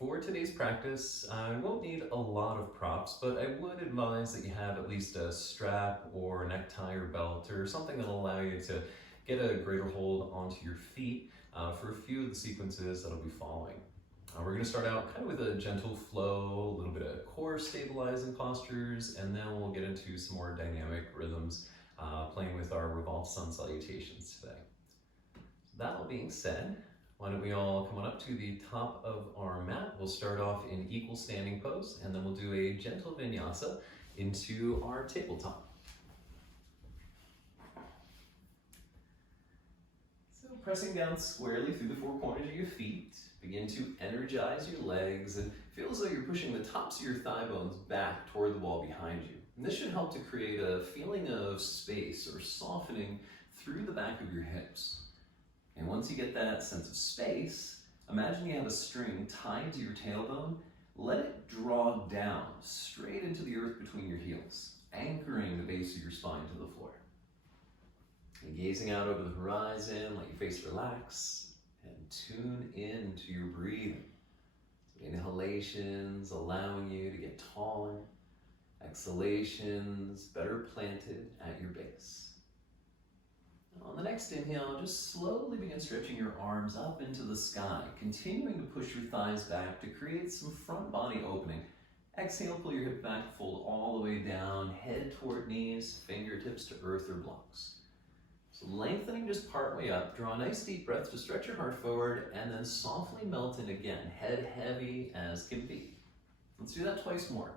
For today's practice, I won't need a lot of props, but I would advise that you have at least a strap or a necktie or belt or something that'll allow you to get a greater hold onto your feet for a few of the sequences that'll be following. We're going to start out kind of with a gentle flow, a little bit of core stabilizing postures, and then we'll get into some more dynamic rhythms playing with our revolved sun salutations today. That all being said, why don't we all come on up to the top of our mat. We'll start off in equal standing pose, and then we'll do a gentle vinyasa into our tabletop. So pressing down squarely through the four corners of your feet, begin to energize your legs and feel as though you're pushing the tops of your thigh bones back toward the wall behind you. And this should help to create a feeling of space or softening through the back of your hips. And once you get that sense of space, imagine you have a string tied to your tailbone. Let it draw down straight into the earth between your heels, anchoring the base of your spine to the floor. And gazing out over the horizon, let your face relax and tune into your breathing. So inhalations allowing you to get taller, exhalations better planted at your base. On the next inhale, just slowly begin stretching your arms up into the sky, continuing to push your thighs back to create some front body opening. Exhale, pull your hip back, fold all the way down, head toward knees, fingertips to earth or blocks. So lengthening just part way up, draw a nice deep breath to stretch your heart forward, and then softly melt in again, head heavy as can be. Let's do that twice more.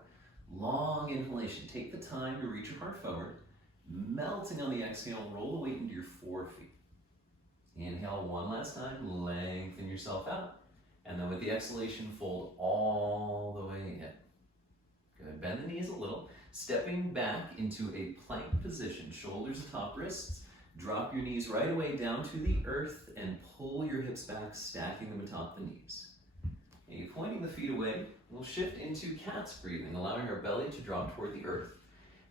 Long inhalation, take the time to reach your heart forward. Melting on the exhale, roll the weight into your forefeet. Inhale one last time, lengthen yourself out. And then with the exhalation, fold all the way in. Good, bend the knees a little. Stepping back into a plank position, shoulders atop wrists. Drop your knees right away down to the earth and pull your hips back, stacking them atop the knees. And you're pointing the feet away. We'll shift into cat's breathing, allowing our belly to drop toward the earth.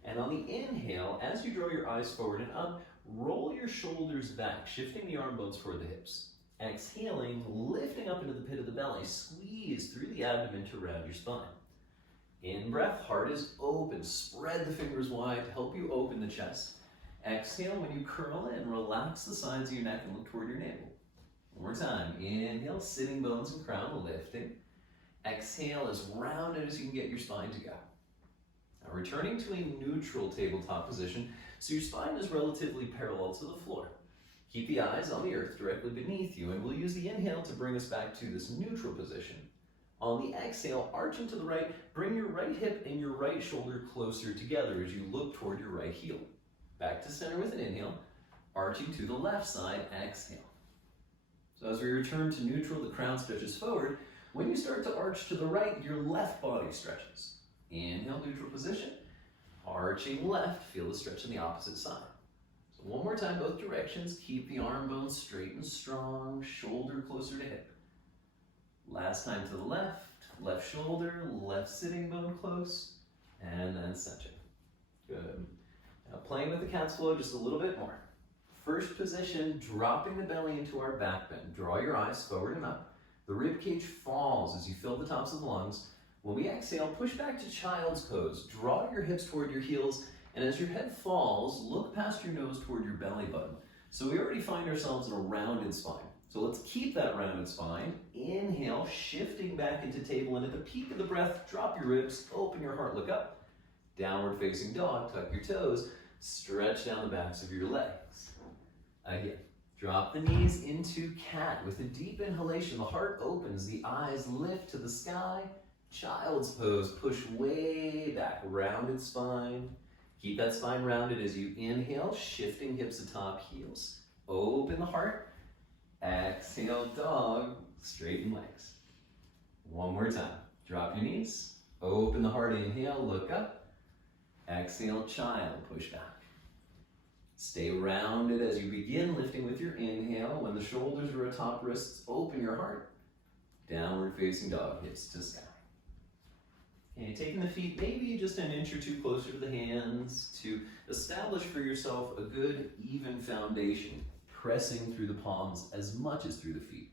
And on the inhale, as you draw your eyes forward and up, roll your shoulders back, shifting the arm bones toward the hips. Exhaling, lifting up into the pit of the belly, squeeze through the abdomen to round your spine. In breath, heart is open. Spread the fingers wide to help you open the chest. Exhale, when you curl in, relax the sides of your neck and look toward your navel. One more time. Inhale, sitting bones and crown lifting. Exhale, as rounded as you can get your spine to go. Now returning to a neutral tabletop position, so your spine is relatively parallel to the floor. Keep the eyes on the earth directly beneath you, and we'll use the inhale to bring us back to this neutral position. On the exhale, arching to the right, bring your right hip and your right shoulder closer together as you look toward your right heel. Back to center with an inhale, arching to the left side, exhale. So as we return to neutral, the crown stretches forward. When you start to arch to the right, your left body stretches. Inhale, neutral position, arching left, feel the stretch on the opposite side. So one more time, both directions, keep the arm bones straight and strong, shoulder closer to hip. Last time to the left, left shoulder, left sitting bone close, and then center. Good. Now playing with the cat's flow just a little bit more. First position, dropping the belly into our back bend. Draw your eyes forward and up. The rib cage falls as you fill the tops of the lungs. When we exhale, push back to child's pose. Draw your hips toward your heels, and as your head falls, look past your nose toward your belly button. So we already find ourselves in a rounded spine. So let's keep that rounded spine. Inhale, shifting back into table, and at the peak of the breath, drop your ribs, open your heart, look up. Downward facing dog, tuck your toes, stretch down the backs of your legs. Again, drop the knees into cat. With a deep inhalation, the heart opens, the eyes lift to the sky. Child's pose, push way back, rounded spine. Keep that spine rounded as you inhale, shifting hips atop heels. Open the heart. Exhale, dog, straighten legs. One more time. Drop your knees. Open the heart, inhale, look up. Exhale, child, push back. Stay rounded as you begin lifting with your inhale. When the shoulders are atop wrists, open your heart. Downward facing dog, hips to sky. Okay, taking the feet maybe just an inch or two closer to the hands to establish for yourself a good, even foundation, pressing through the palms as much as through the feet.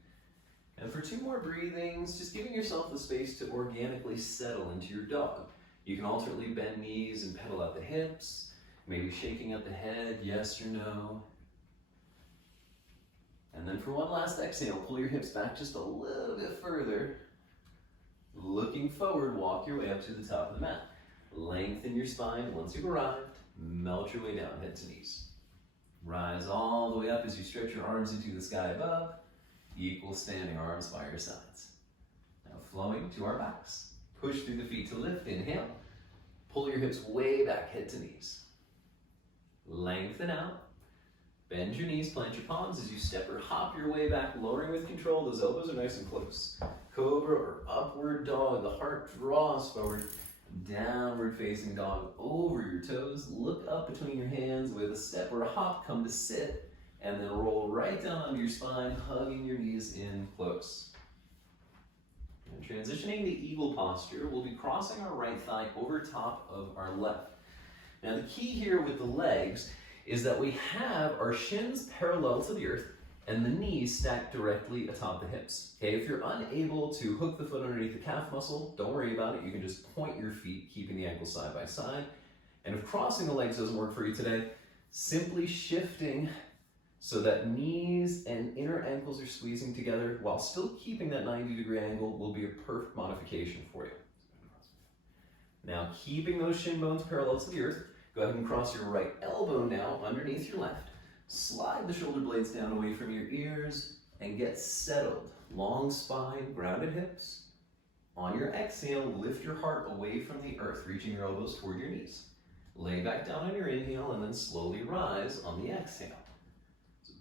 And for 2 more breathings, just giving yourself the space to organically settle into your dog. You can alternately bend knees and pedal out the hips, maybe shaking out the head, yes or no. And then for one last exhale, pull your hips back just a little bit further. Looking forward, walk your way up to the top of the mat. Lengthen your spine once you've arrived. Melt your way down, head to knees. Rise all the way up as you stretch your arms into the sky above. Equal standing arms by your sides. Now flowing to our backs. Push through the feet to lift, inhale. Pull your hips way back, head to knees. Lengthen out. Bend your knees, plant your palms as you step or hop your way back, lowering with control. Those elbows are nice and close. Cobra or upward dog, the heart draws forward. Downward facing dog over your toes. Look up between your hands with a step or a hop, come to sit. And then roll right down onto your spine, hugging your knees in close. And transitioning to eagle posture, we'll be crossing our right thigh over top of our left. Now the key here with the legs is that we have our shins parallel to the earth and the knees stacked directly atop the hips. Okay, if you're unable to hook the foot underneath the calf muscle, don't worry about it. You can just point your feet, keeping the ankles side by side. And if crossing the legs doesn't work for you today, simply shifting so that knees and inner ankles are squeezing together while still keeping that 90-degree angle will be a perfect modification for you. Now, keeping those shin bones parallel to the earth, go ahead and cross your right elbow now underneath your left. Slide the shoulder blades down away from your ears and get settled. Long spine, grounded hips. On your exhale, lift your heart away from the earth, reaching your elbows toward your knees. Lay back down on your inhale and then slowly rise on the exhale.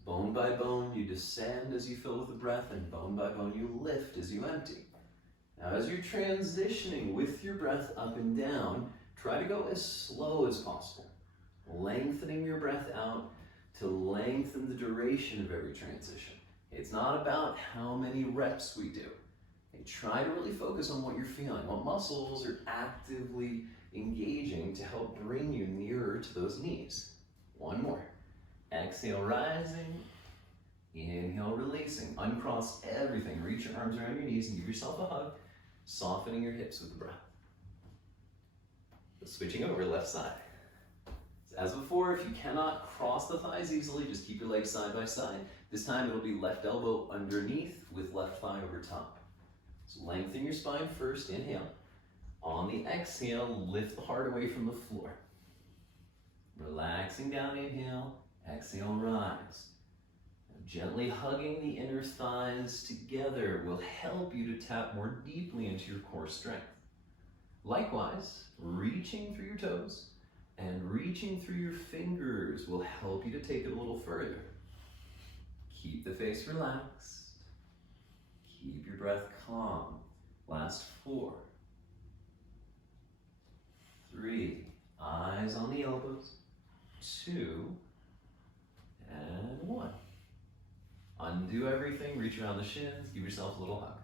Bone by bone, you descend as you fill with the breath, and bone by bone, you lift as you empty. Now, as you're transitioning with your breath up and down, try to go as slow as possible, lengthening your breath out to lengthen the duration of every transition. It's not about how many reps we do. Try to really focus on what you're feeling, what muscles are actively engaging to help bring you nearer to those knees. One more. Exhale, rising. Inhale, releasing. Uncross everything. Reach your arms around your knees and give yourself a hug, softening your hips with the breath. Switching over, left side. As before, if you cannot cross the thighs easily, just keep your legs side by side. This time it'll be left elbow underneath with left thigh over top. So lengthen your spine first, inhale. On the exhale, lift the heart away from the floor. Relaxing down, inhale. Exhale, rise. Now, gently hugging the inner thighs together will help you to tap more deeply into your core strength. Likewise, reaching through your toes and reaching through your fingers will help you to take it a little further. Keep the face relaxed. Keep your breath calm. Last 4, 3, eyes on the elbows, 2, and 1. Undo everything, reach around the shins, give yourself a little hug.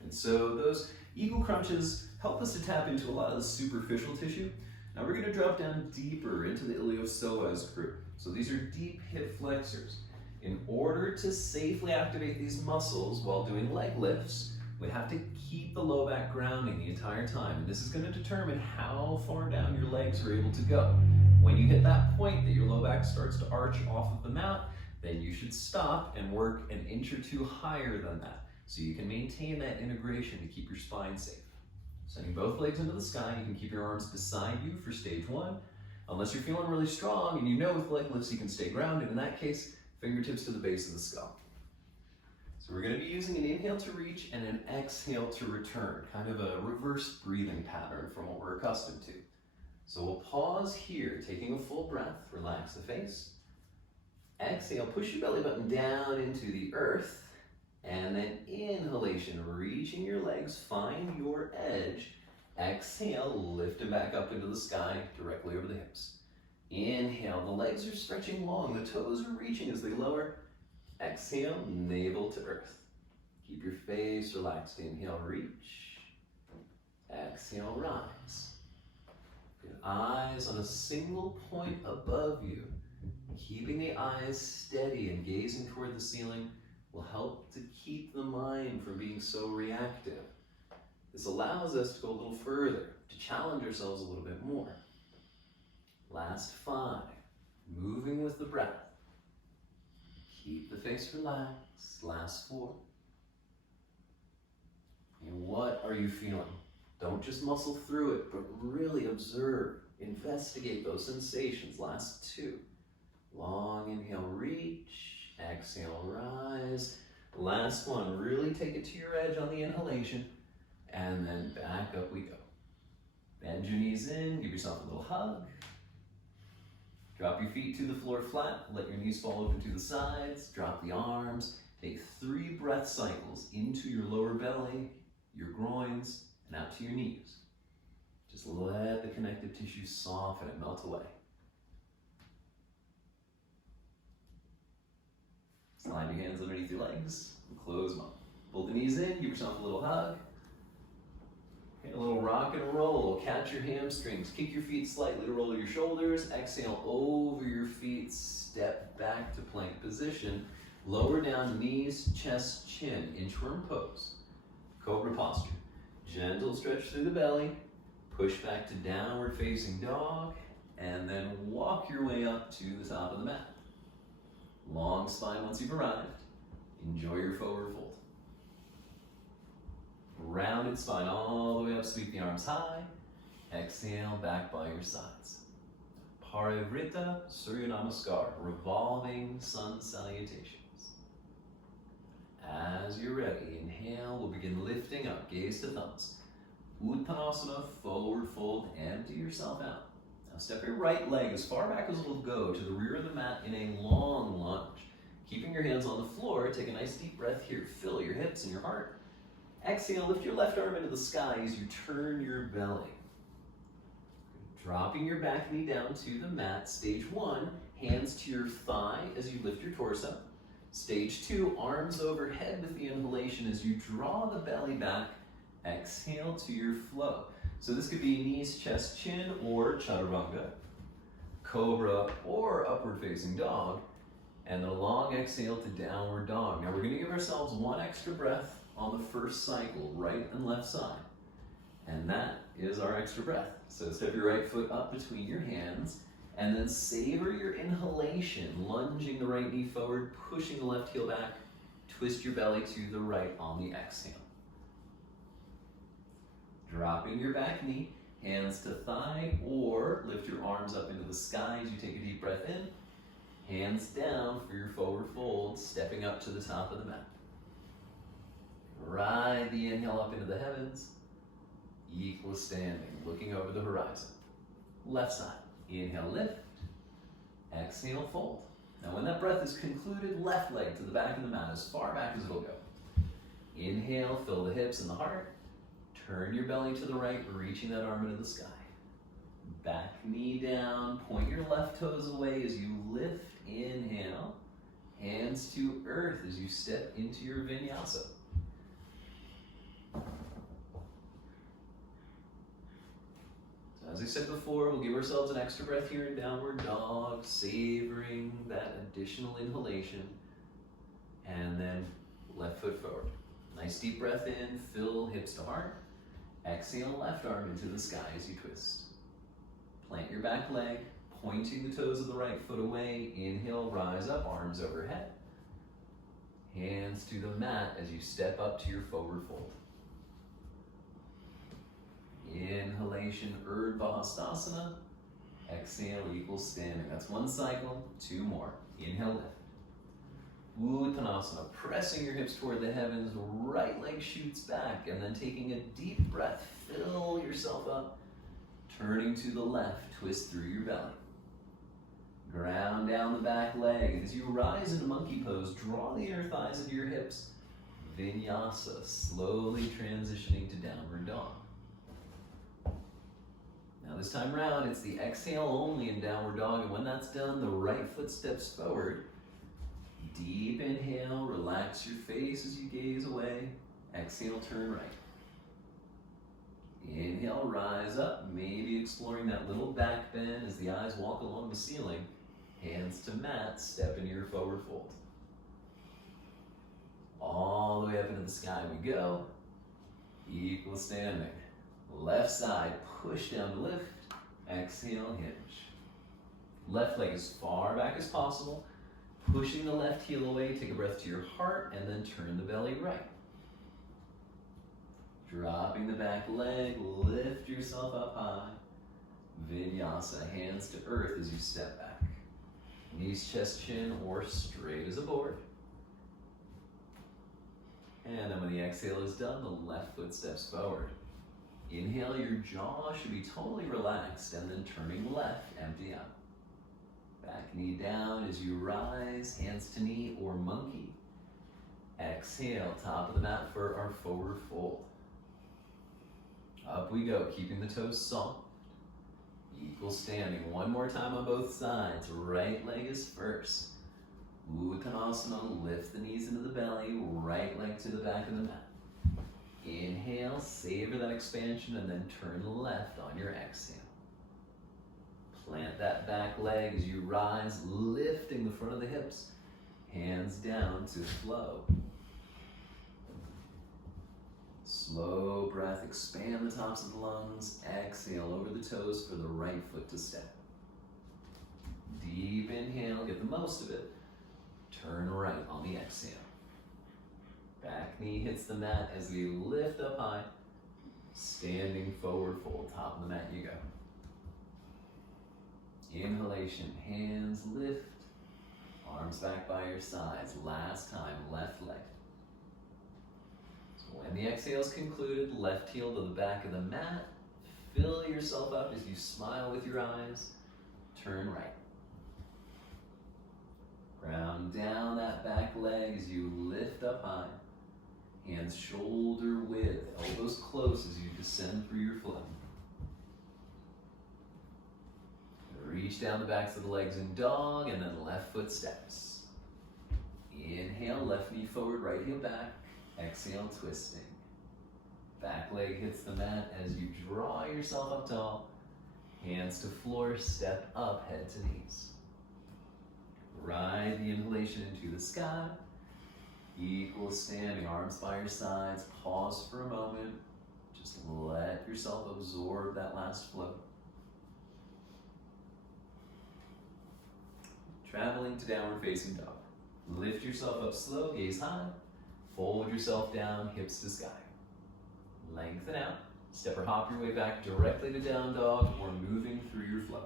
And so those eagle crunches help us to tap into a lot of the superficial tissue. Now we're going to drop down deeper into the iliopsoas group. So these are deep hip flexors. In order to safely activate these muscles while doing leg lifts, we have to keep the low back grounding the entire time. And this is going to determine how far down your legs are able to go. When you hit that point that your low back starts to arch off of the mat, then you should stop and work an inch or 2 higher than that, so you can maintain that integration to keep your spine safe. Sending both legs into the sky, you can keep your arms beside you for stage 1. Unless you're feeling really strong and you know with leg lifts you can stay grounded, in that case, fingertips to the base of the skull. So we're going to be using an inhale to reach and an exhale to return, kind of a reverse breathing pattern from what we're accustomed to. So we'll pause here, taking a full breath, relax the face. Exhale, push your belly button down into the earth, and then inhalation, reaching your legs, find your edge. Exhale, lift them back up into the sky, directly over the hips. Inhale, the legs are stretching long, the toes are reaching as they lower. Exhale, navel to earth. Keep your face relaxed. Inhale, reach. Exhale, rise. Good. Eyes on a single point above you. Keeping the eyes steady and gazing toward the ceiling, will help to keep the mind from being so reactive. This allows us to go a little further, to challenge ourselves a little bit more. Last 5, moving with the breath. Keep the face relaxed. Last 4. And what are you feeling? Don't just muscle through it, but really observe, investigate those sensations. Last 2. Long inhale, reach. Exhale, rise. Last 1, really take it to your edge on the inhalation. And then back up we go. Bend your knees in, give yourself a little hug. Drop your feet to the floor flat, let your knees fall open to the sides, drop the arms. Take 3 breath cycles into your lower belly, your groins, and out to your knees. Just let the connective tissue soften and melt away. Slide your hands underneath your legs and close them up. Pull the knees in, give yourself a little hug. Okay, a little rock and roll. Catch your hamstrings. Kick your feet slightly to roll your shoulders. Exhale over your feet. Step back to plank position. Lower down knees, chest, chin. Inchworm pose. Cobra posture. Gentle stretch through the belly. Push back to downward facing dog. And then walk your way up to the top of the mat. Long spine once you've arrived. Enjoy your forward fold. Rounded spine all the way up, sweep the arms high. Exhale, back by your sides. Parivrita Surya Namaskar, revolving sun salutations. As you're ready, inhale, we'll begin lifting up, gaze to thumbs. Uttanasana, forward fold, empty yourself out. Now step your right leg as far back as it'll go to the rear of the mat in a long lunge. Keeping your hands on the floor, take a nice deep breath here. Fill your hips and your heart. Exhale, lift your left arm into the sky as you turn your belly. Dropping your back knee down to the mat. Stage 1, hands to your thigh as you lift your torso. Stage 2, arms overhead with the inhalation as you draw the belly back. Exhale to your flow. So this could be knees, chest, chin, or chaturanga, cobra, or upward facing dog, and a long exhale to downward dog. Now we're going to give ourselves 1 extra breath on the first cycle, right and left side. And that is our extra breath. So step your right foot up between your hands, and then savor your inhalation, lunging the right knee forward, pushing the left heel back, twist your belly to the right on the exhale. Dropping your back knee, hands to thigh, or lift your arms up into the sky as you take a deep breath in. Hands down for your forward fold, stepping up to the top of the mat. Ride the inhale up into the heavens. Equal standing, looking over the horizon. Left side, inhale, lift. Exhale, fold. Now when that breath is concluded, left leg to the back of the mat, as far back as it'll go. Inhale, fill the hips and the heart. Turn your belly to the right, reaching that arm into the sky. Back knee down, point your left toes away as you lift, inhale. Hands to earth as you step into your vinyasa. So as I said before, we'll give ourselves an extra breath here in downward dog, savoring that additional inhalation. And then left foot forward. Nice deep breath in, fill hips to heart. Exhale, left arm into the sky as you twist. Plant your back leg, pointing the toes of the right foot away. Inhale, rise up, arms overhead. Hands to the mat as you step up to your forward fold. Inhalation, Urdhva Hastasana. Exhale, equal standing. That's 1 cycle, 2 more. Inhale, lift. Uttanasana, pressing your hips toward the heavens, right leg shoots back, and then taking a deep breath, fill yourself up. Turning to the left, twist through your belly. Ground down the back leg. As you rise into monkey pose, draw the inner thighs into your hips. Vinyasa, slowly transitioning to downward dog. Now this time around, it's the exhale only in downward dog, and when that's done, the right foot steps forward. Deep inhale, relax your face as you gaze away. Exhale, turn right. Inhale, rise up, maybe exploring that little back bend as the eyes walk along the ceiling. Hands to mat, step into your forward fold. All the way up into the sky we go. Equal standing. Left side, push down to lift. Exhale, hinge. Left leg as far back as possible. Pushing the left heel away, take a breath to your heart, and then turn the belly right. Dropping the back leg, lift yourself up high. Vinyasa, hands to earth as you step back. Knees, chest, chin, or straight as a board. And then when the exhale is done, the left foot steps forward. Inhale, your jaw should be totally relaxed, and then turning left, empty out. Back knee down as you rise, hands to knee or monkey. Exhale, top of the mat for our forward fold. Up we go, keeping the toes soft. Equal standing. One more time on both sides. Right leg is first. Uttanasana, lift the knees into the belly, right leg to the back of the mat. Inhale, savor that expansion, and then turn left on your exhale. Plant that back leg as you rise, lifting the front of the hips, hands down to flow. Slow breath, expand the tops of the lungs, exhale over the toes for the right foot to step. Deep inhale, get the most of it. Turn right on the exhale. Back knee hits the mat as we lift up high. Standing forward fold, top of the mat you go. Inhalation, hands lift, arms back by your sides. Last time, left leg. So when the exhale is concluded, left heel to the back of the mat. Fill yourself up as you smile with your eyes. Turn right. Ground down that back leg as you lift up high. Hands shoulder width, elbows close as you descend through your flow. Reach down the backs of the legs in dog, and then left foot steps. Inhale, left knee forward, right heel back. Exhale, twisting. Back leg hits the mat as you draw yourself up tall. Hands to floor, step up, head to knees. Ride the inhalation into the sky. Equal standing, arms by your sides. Pause for a moment. Just let yourself absorb that last flow. Traveling to downward facing dog. Lift yourself up slow, gaze high. Fold yourself down, hips to sky. Lengthen out. Step or hop your way back directly to down dog or moving through your flow.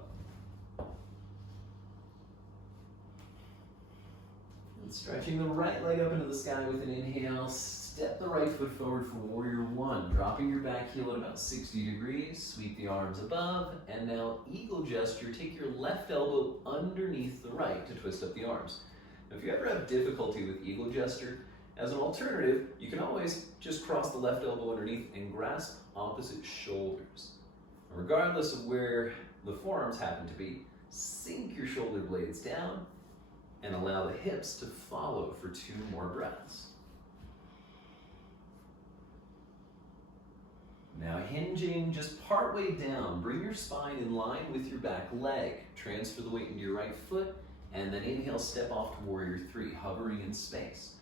And stretching the right leg up into the sky with an inhale. Step the right foot forward for warrior one. Dropping your back heel at about 60 degrees. Sweep the arms above. And now eagle gesture. Take your left elbow underneath the right to twist up the arms. Now, if you ever have difficulty with eagle gesture, as an alternative, you can always just cross the left elbow underneath and grasp opposite shoulders. Regardless of where the forearms happen to be, sink your shoulder blades down and allow the hips to follow for 2 more breaths. Now hinging just part way down, bring your spine in line with your back leg. Transfer the weight into your right foot, and then inhale, step off to warrior 3, hovering in space.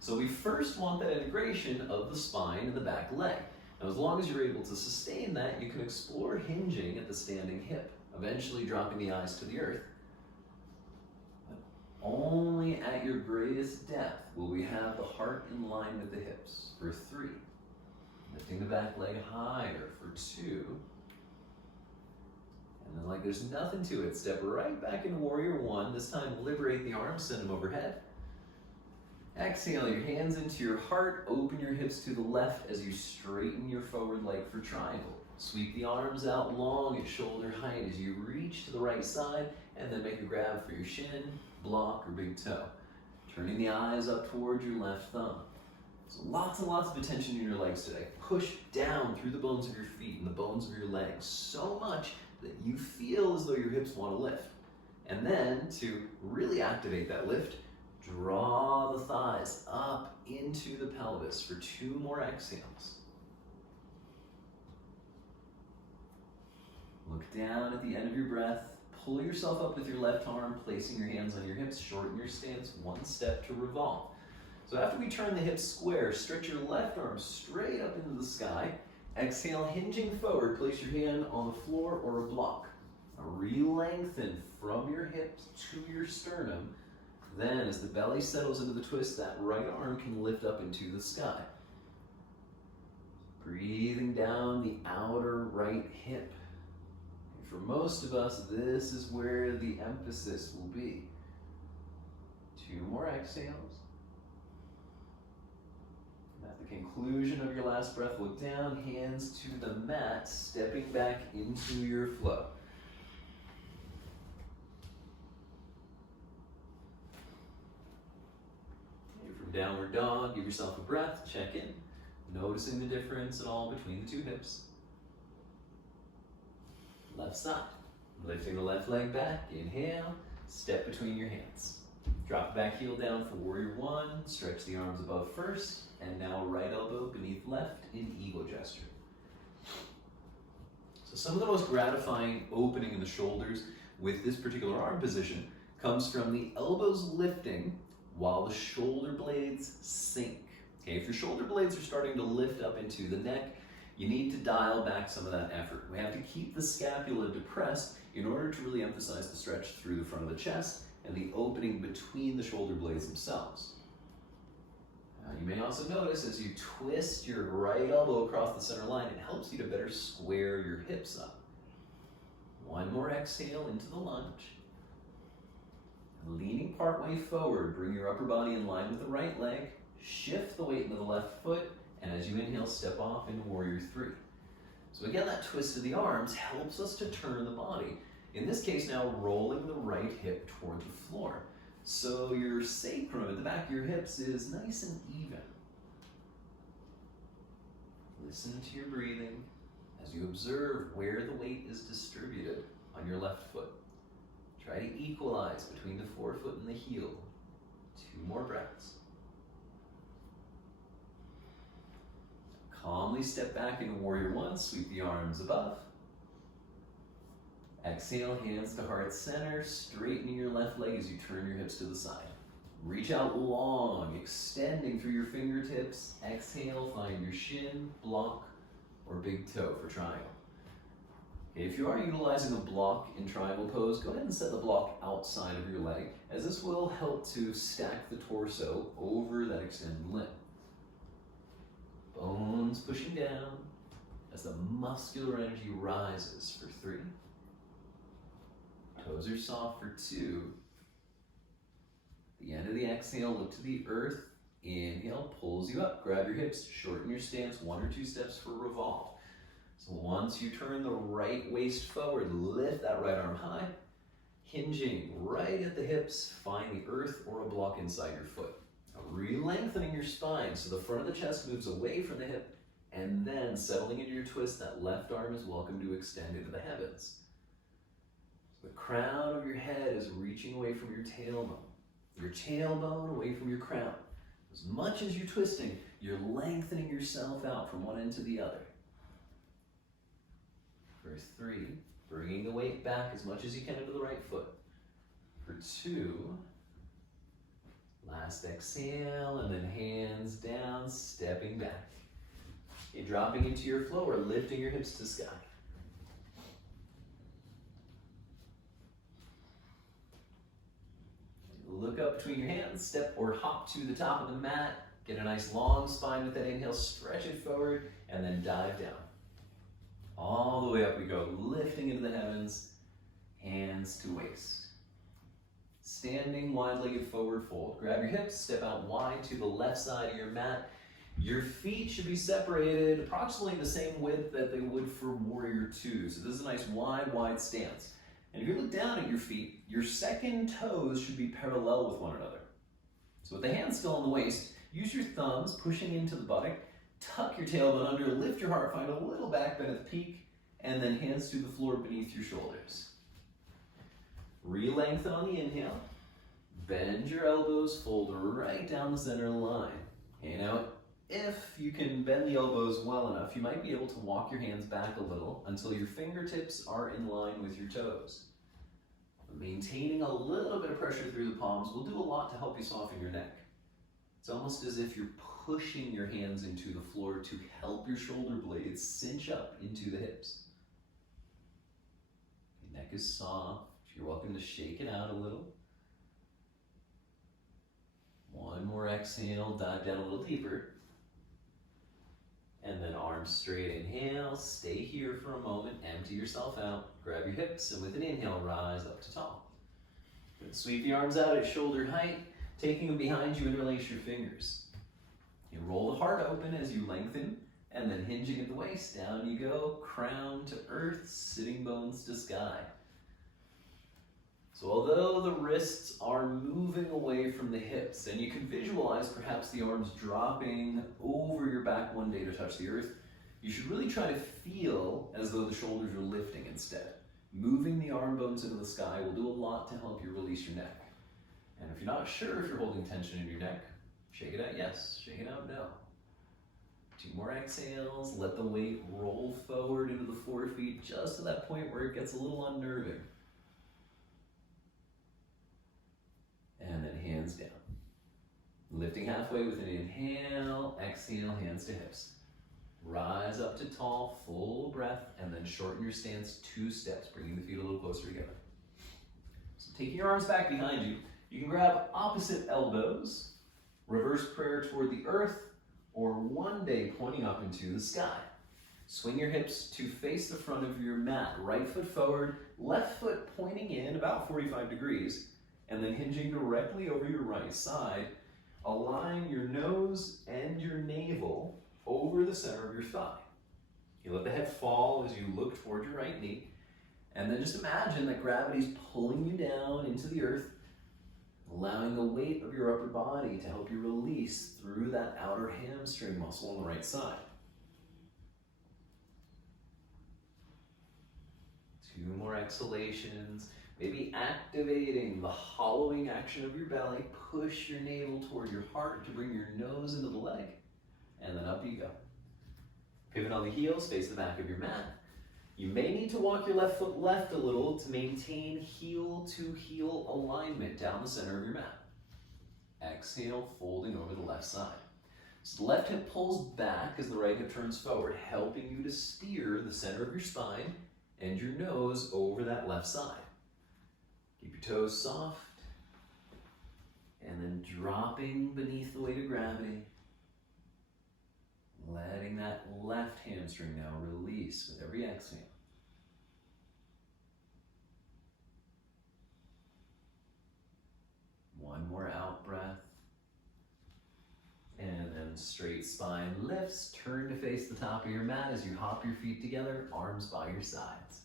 So we first want that integration of the spine and the back leg. Now as long as you're able to sustain that, you can explore hinging at the standing hip, eventually dropping the eyes to the earth. But only at your greatest depth will we have the heart in line with the hips for 3. Lifting the back leg higher for 2. And then like there's nothing to it, step right back into warrior 1. This time liberate the arms, send them overhead. Exhale your hands into your heart, open your hips to the left as you straighten your forward leg for triangle. Sweep the arms out long at shoulder height as you reach to the right side, and then make a grab for your shin, block, or big toe. Turning the eyes up towards your left thumb. So lots and lots of attention in your legs today. Push down through the bones of your feet and the bones of your legs so much that you feel as though your hips want to lift. And then to really activate that lift, draw the thighs up into the pelvis for 2 more exhales. Look down at the end of your breath. Pull yourself up with your left arm, placing your hands on your hips. Shorten your stance 1 step to revolve. So after we turn the hips square, stretch your left arm straight up into the sky. Exhale, hinging forward, place your hand on the floor or a block. Now re-lengthen from your hips to your sternum. Then as the belly settles into the twist, that right arm can lift up into the sky. Breathing down the outer right hip. And for most of us, this is where the emphasis will be. 2 more exhales. And at the conclusion of your last breath, look down, hands to the mat, stepping back into your flow. Okay, from downward dog, give yourself a breath, check in. Noticing the difference at all between the 2 hips. Left side. Lifting the left leg back. Inhale. Step between your hands. Drop the back heel down for warrior 1. Stretch the arms above first. And now right elbow beneath left in eagle gesture. So some of the most gratifying opening in the shoulders with this particular arm position comes from the elbows lifting while the shoulder blades sink. Okay, if your shoulder blades are starting to lift up into the neck, you need to dial back some of that effort. We have to keep the scapula depressed in order to really emphasize the stretch through the front of the chest and the opening between the shoulder blades themselves. You may also notice as you twist your right elbow across the center line, it helps you to better square your hips up. 1 more exhale into the lunge. Leaning partway forward, bring your upper body in line with the right leg. Shift the weight into the left foot, and as you inhale, step off into warrior 3. So again, that twist of the arms helps us to turn the body. In this case now, rolling the right hip toward the floor. So your sacrum at the back of your hips is nice and even. Listen to your breathing as you observe where the weight is distributed on your left foot. Try to equalize between the forefoot and the heel. 2 more breaths. Calmly step back into warrior 1, sweep the arms above. Exhale, hands to heart center, straightening your left leg as you turn your hips to the side. Reach out long, extending through your fingertips. Exhale, find your shin, block, or big toe for triangle. Okay, if you are utilizing a block in triangle pose, go ahead and set the block outside of your leg, as this will help to stack the torso over that extended limb. Bones pushing down as the muscular energy rises for 3. Toes are soft for 2. The end of the exhale, look to the earth. Inhale, pulls you up. Grab your hips, shorten your stance 1 or 2 steps for revolve. So once you turn the right waist forward, lift that right arm high. Hinging right at the hips, find the earth or a block inside your foot. Re-lengthening your spine so the front of the chest moves away from the hip, and then settling into your twist, that left arm is welcome to extend into the heavens. So the crown of your head is reaching away from your tailbone away from your crown. As much as you're twisting, you're lengthening yourself out from one end to the other. For 3, bringing the weight back as much as you can into the right foot. For 2, last exhale, and then hands down, stepping back. Okay, dropping into your flow or lifting your hips to sky. Look up between your hands, step or hop to the top of the mat. Get a nice long spine with that inhale, stretch it forward, and then dive down. All the way up we go, lifting into the heavens, hands to waist. Standing wide-legged forward fold. Grab your hips, step out wide to the left side of your mat. Your feet should be separated approximately the same width that they would for warrior 2. So this is a nice wide stance. And if you look down at your feet, your second toes should be parallel with one another. So with the hands still on the waist, use your thumbs pushing into the buttock, tuck your tailbone under, lift your heart, find a little back bend at the peak, and then hands to the floor beneath your shoulders. Re-lengthen on the inhale, bend your elbows, fold right down the center line. Okay, now if you can bend the elbows well enough, you might be able to walk your hands back a little until your fingertips are in line with your toes. Maintaining a little bit of pressure through the palms will do a lot to help you soften your neck. It's almost as if you're pushing your hands into the floor to help your shoulder blades cinch up into the hips. Your neck is soft. You're welcome to shake it out a little. One more exhale, dive down a little deeper. And then arms straight, inhale, stay here for a moment, empty yourself out, grab your hips, and with an inhale, rise up to tall. Good. Sweep the arms out at shoulder height, taking them behind you, interlace your fingers. You roll the heart open as you lengthen, and then hinging at the waist, down you go, crown to earth, sitting bones to sky. So although the wrists are moving away from the hips, and you can visualize perhaps the arms dropping over your back one day to touch the earth, you should really try to feel as though the shoulders are lifting instead. Moving the arm bones into the sky will do a lot to help you release your neck. And if you're not sure if you're holding tension in your neck, shake it out yes, shake it out no. 2 more exhales, let the weight roll forward into the forefeet just to that point where it gets a little unnerving. And then hands down. Lifting halfway with an inhale, exhale, hands to hips. Rise up to tall, full breath, and then shorten your stance 2 steps, bringing the feet a little closer together. So taking your arms back behind you, you can grab opposite elbows, reverse prayer toward the earth, or one day pointing up into the sky. Swing your hips to face the front of your mat, right foot forward, left foot pointing in about 45 degrees, and then hinging directly over your right side, align your nose and your navel over the center of your thigh. You let the head fall as you look toward your right knee, and then just imagine that gravity's pulling you down into the earth, allowing the weight of your upper body to help you release through that outer hamstring muscle on the right side. 2 more exhalations. Maybe activating the hollowing action of your belly. Push your navel toward your heart to bring your nose into the leg. And then up you go. Pivot on the heels, face the back of your mat. You may need to walk your left foot left a little to maintain heel to heel alignment down the center of your mat. Exhale, folding over the left side. So the left hip pulls back as the right hip turns forward, helping you to steer the center of your spine and your nose over that left side. Keep your toes soft, and then dropping beneath the weight of gravity, letting that left hamstring now release with every exhale. One more out breath, and then straight spine lifts, turn to face the top of your mat as you hop your feet together, arms by your sides.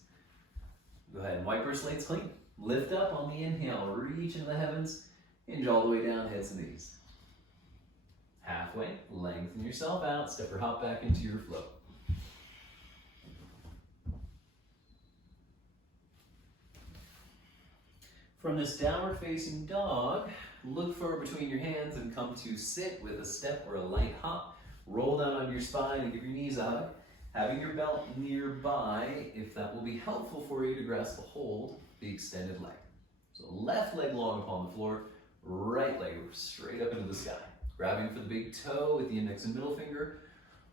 Go ahead and wipe your slates clean. Lift up on the inhale, reach into the heavens, hinge all the way down, heads and knees. Halfway, lengthen yourself out, step or hop back into your flow. From this downward facing dog, look forward between your hands and come to sit with a step or a light hop. Roll down on your spine and give your knees a hug. Having your belt nearby, if that will be helpful for you to grasp the hold, the extended leg. So left leg long upon the floor, right leg straight up into the sky. Grabbing for the big toe with the index and middle finger,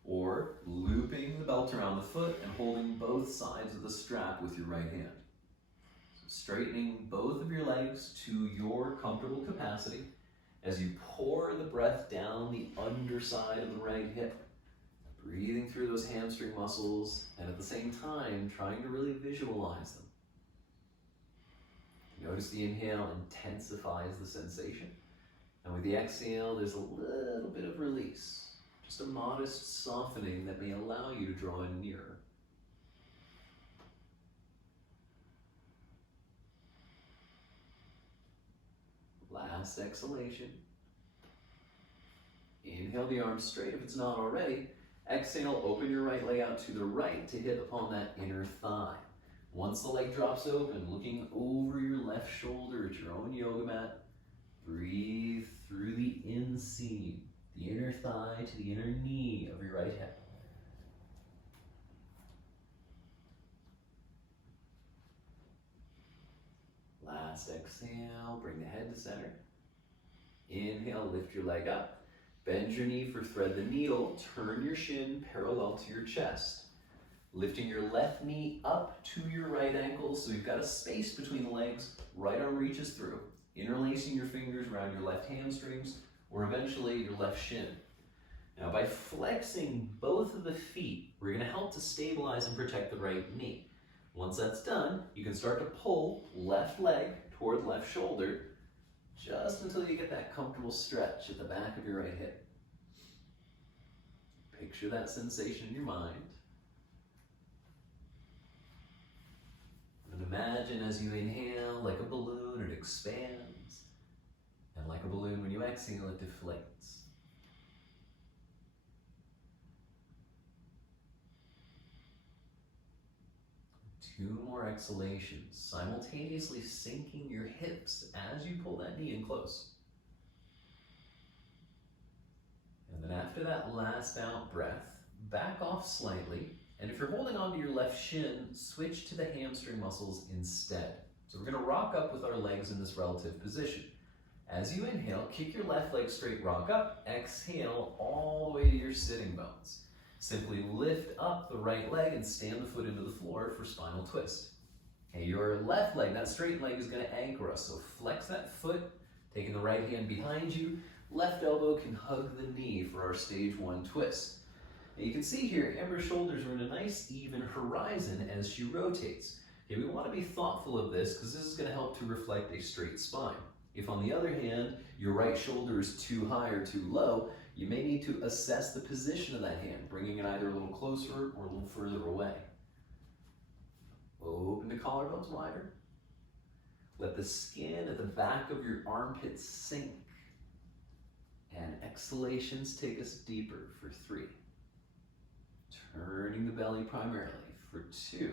or looping the belt around the foot and holding both sides of the strap with your right hand. So straightening both of your legs to your comfortable capacity as you pour the breath down the underside of the right hip. Breathing through those hamstring muscles, and at the same time, trying to really visualize them. Notice the inhale intensifies the sensation, and with the exhale, there's a little bit of release. Just a modest softening that may allow you to draw in nearer. Last exhalation. Inhale the arms straight if it's not already. Exhale, open your right leg out to the right to hit upon that inner thigh. Once the leg drops open, looking over your left shoulder at your own yoga mat, breathe through the inseam, the inner thigh to the inner knee of your right hip. Last exhale, bring the head to center. Inhale, lift your leg up. Bend your knee for thread the needle. Turn your shin parallel to your chest. Lifting your left knee up to your right ankle so you've got a space between the legs. Right arm reaches through. Interlacing your fingers around your left hamstrings or eventually your left shin. Now by flexing both of the feet, we're going to help to stabilize and protect the right knee. Once that's done, you can start to pull left leg toward left shoulder just until you get that comfortable stretch at the back of your right hip. Picture that sensation in your mind. And imagine as you inhale, like a balloon, it expands. And like a balloon, when you exhale, it deflates. Two more exhalations, simultaneously sinking your hips as you pull that knee in close. And then after that last out breath, back off slightly. And if you're holding onto your left shin, switch to the hamstring muscles instead. So we're going to rock up with our legs in this relative position. As you inhale, kick your left leg straight, rock up. Exhale all the way to your sitting bones. Simply lift up the right leg and stand the foot into the floor for spinal twist. Okay, your left leg, that straight leg, is going to anchor us. So flex that foot, taking the right hand behind you. Left elbow can hug the knee for our stage 1 twist. And you can see here, Amber's shoulders are in a nice even horizon as she rotates. Okay, we want to be thoughtful of this because this is going to help to reflect a straight spine. If on the other hand, your right shoulder is too high or too low, you may need to assess the position of that hand, bringing it either a little closer or a little further away. Open the collarbones wider. Let the skin at the back of your armpits sink. And exhalations take us deeper for 3. Turning the belly primarily for 2.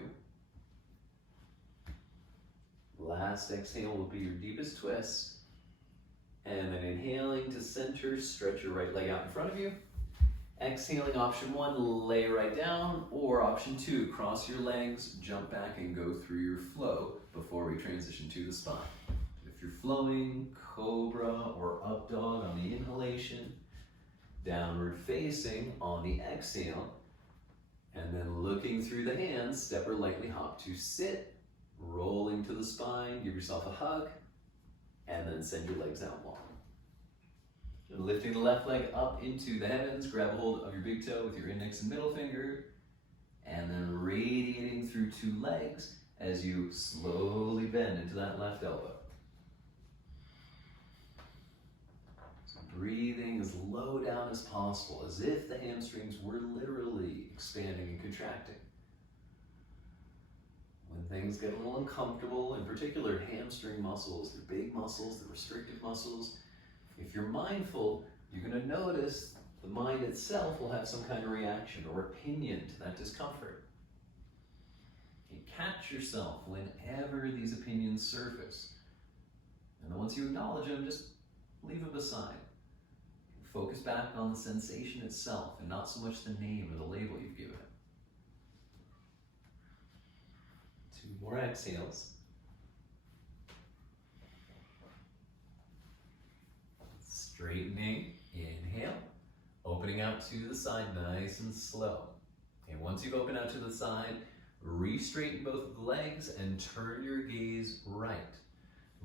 Last exhale will be your deepest twist. And then inhaling to center, stretch your right leg out in front of you. Exhaling, option 1, lay right down, or option 2, cross your legs, jump back and go through your flow before we transition to the spine. If you're flowing, cobra or up dog on the inhalation, downward facing on the exhale, and then looking through the hands, step or lightly hop to sit, rolling to the spine, give yourself a hug, and then send your legs out long. And lifting the left leg up into the heavens, grab a hold of your big toe with your index and middle finger, and then radiating through 2 legs as you slowly bend into that left elbow. So breathing as low down as possible, as if the hamstrings were literally expanding and contracting. When things get a little uncomfortable, in particular hamstring muscles, the big muscles, the restrictive muscles, if you're mindful, you're going to notice the mind itself will have some kind of reaction or opinion to that discomfort. You catch yourself whenever these opinions surface. And then once you acknowledge them, just leave them aside. Focus back on the sensation itself and not so much the name or the label you've given it. 2 more exhales. Straightening, inhale, opening out to the side nice and slow. And once you've opened out to the side, re-straighten both of the legs and turn your gaze right,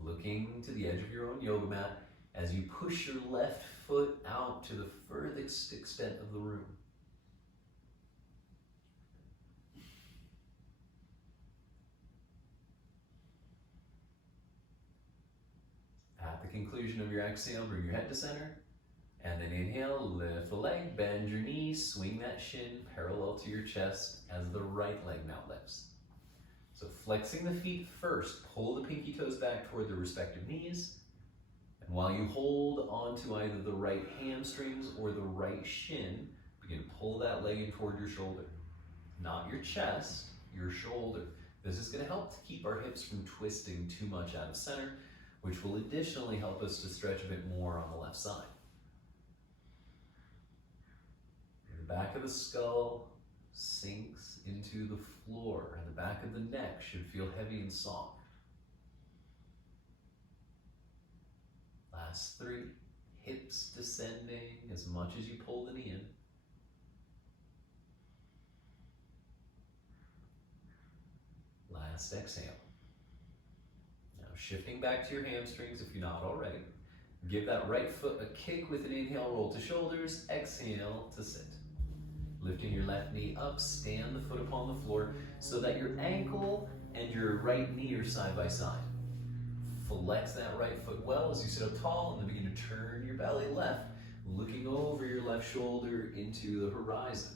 looking to the edge of your own yoga mat as you push your left foot out to the furthest extent of the room. At the conclusion of your exhale, bring your head to center, and then inhale, lift the leg, bend your knees, swing that shin parallel to your chest as the right leg now lifts. So flexing the feet first, pull the pinky toes back toward their respective knees, and while you hold onto either the right hamstrings or the right shin, begin to pull that leg in toward your shoulder. Not your chest, your shoulder. This is going to help to keep our hips from twisting too much out of center, which will additionally help us to stretch a bit more on the left side. The back of the skull sinks into the floor, and the back of the neck should feel heavy and soft. Last 3, hips descending as much much as you pull the knee in. Last exhale. Now shifting back to your hamstrings if you're not already. Give that right foot a kick with an inhale, roll to shoulders, exhale to sit. Lifting your left knee up, stand the foot upon the floor so that your ankle and your right knee are side by side. Flex that right foot well as you sit up tall, and then begin to turn your belly left, looking over your left shoulder into the horizon.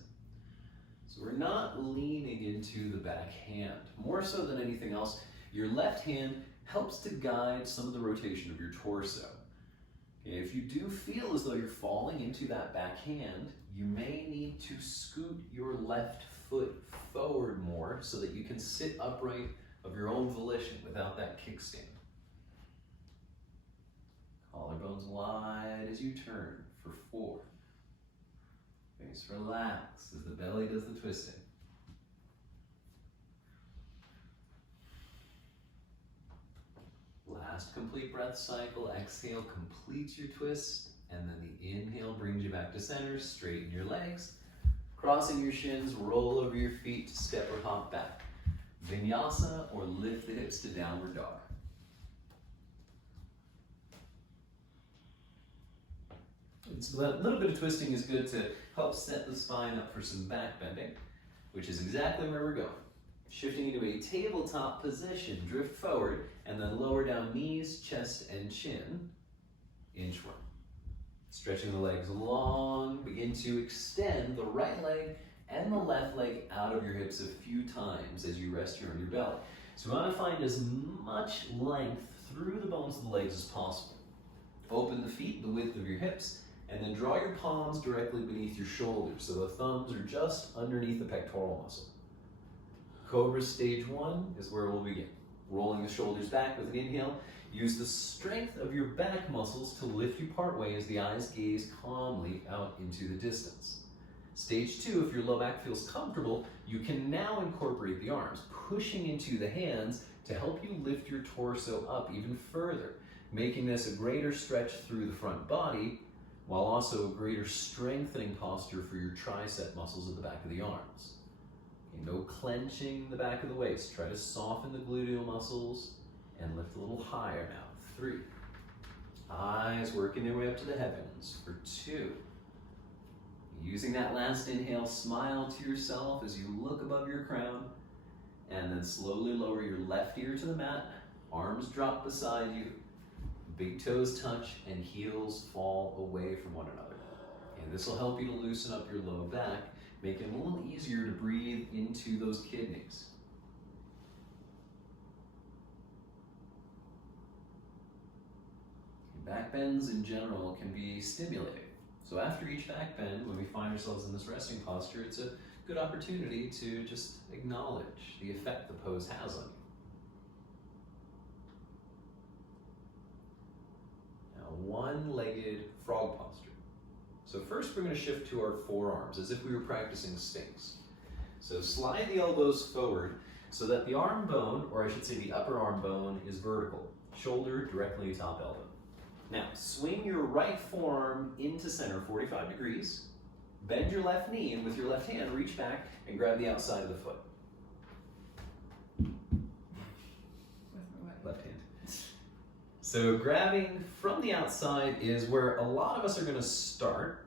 So we're not leaning into the back hand. More so than anything else, your left hand helps to guide some of the rotation of your torso. Okay, if you do feel as though you're falling into that back hand, you may need to scoot your left foot forward more so that you can sit upright of your own volition without that kickstand. Collarbones wide as you turn for 4. Face relax as the belly does the twisting. Last complete breath cycle. Exhale completes your twist, and then the inhale brings you back to center. Straighten your legs, crossing your shins, roll over your feet to step or hop back. Vinyasa, or lift the hips to downward dog. So a little bit of twisting is good to help set the spine up for some back bending, which is exactly where we're going. Shifting into a tabletop position, drift forward, and then lower down knees, chest, and chin, inchworm. Stretching the legs long, begin to extend the right leg and the left leg out of your hips a few times as you rest here on your belly. So we want to find as much length through the bones of the legs as possible. Open the feet the width of your hips, and then draw your palms directly beneath your shoulders so the thumbs are just underneath the pectoral muscle. Cobra stage 1 is where we'll begin. Rolling the shoulders back with an inhale. Use the strength of your back muscles to lift you partway as the eyes gaze calmly out into the distance. Stage 2, if your low back feels comfortable, you can now incorporate the arms, pushing into the hands to help you lift your torso up even further, making this a greater stretch through the front body, while also a greater strengthening posture for your tricep muscles at the back of the arms. Okay, no clenching the back of the waist. Try to soften the gluteal muscles and lift a little higher now. 3. Eyes working their way up to the heavens for 2. Using that last inhale, smile to yourself as you look above your crown, and then slowly lower your left ear to the mat, arms drop beside you, big toes touch, and heels fall away from one another. And this will help you to loosen up your low back, make it a little easier to breathe into those kidneys. Back bends in general can be stimulating. So after each back bend, when we find ourselves in this resting posture, it's a good opportunity to just acknowledge the effect the pose has on you. Now, one-legged frog posture. So first we're going to shift to our forearms as if we were practicing Sphinx. So slide the elbows forward so that the arm bone, or I should say the upper arm bone, is vertical. Shoulder directly atop elbow. Now, swing your right forearm into center, 45 degrees. Bend your left knee, and with your left hand, reach back and grab the outside of the foot. Left hand. So grabbing from the outside is where a lot of us are going to start,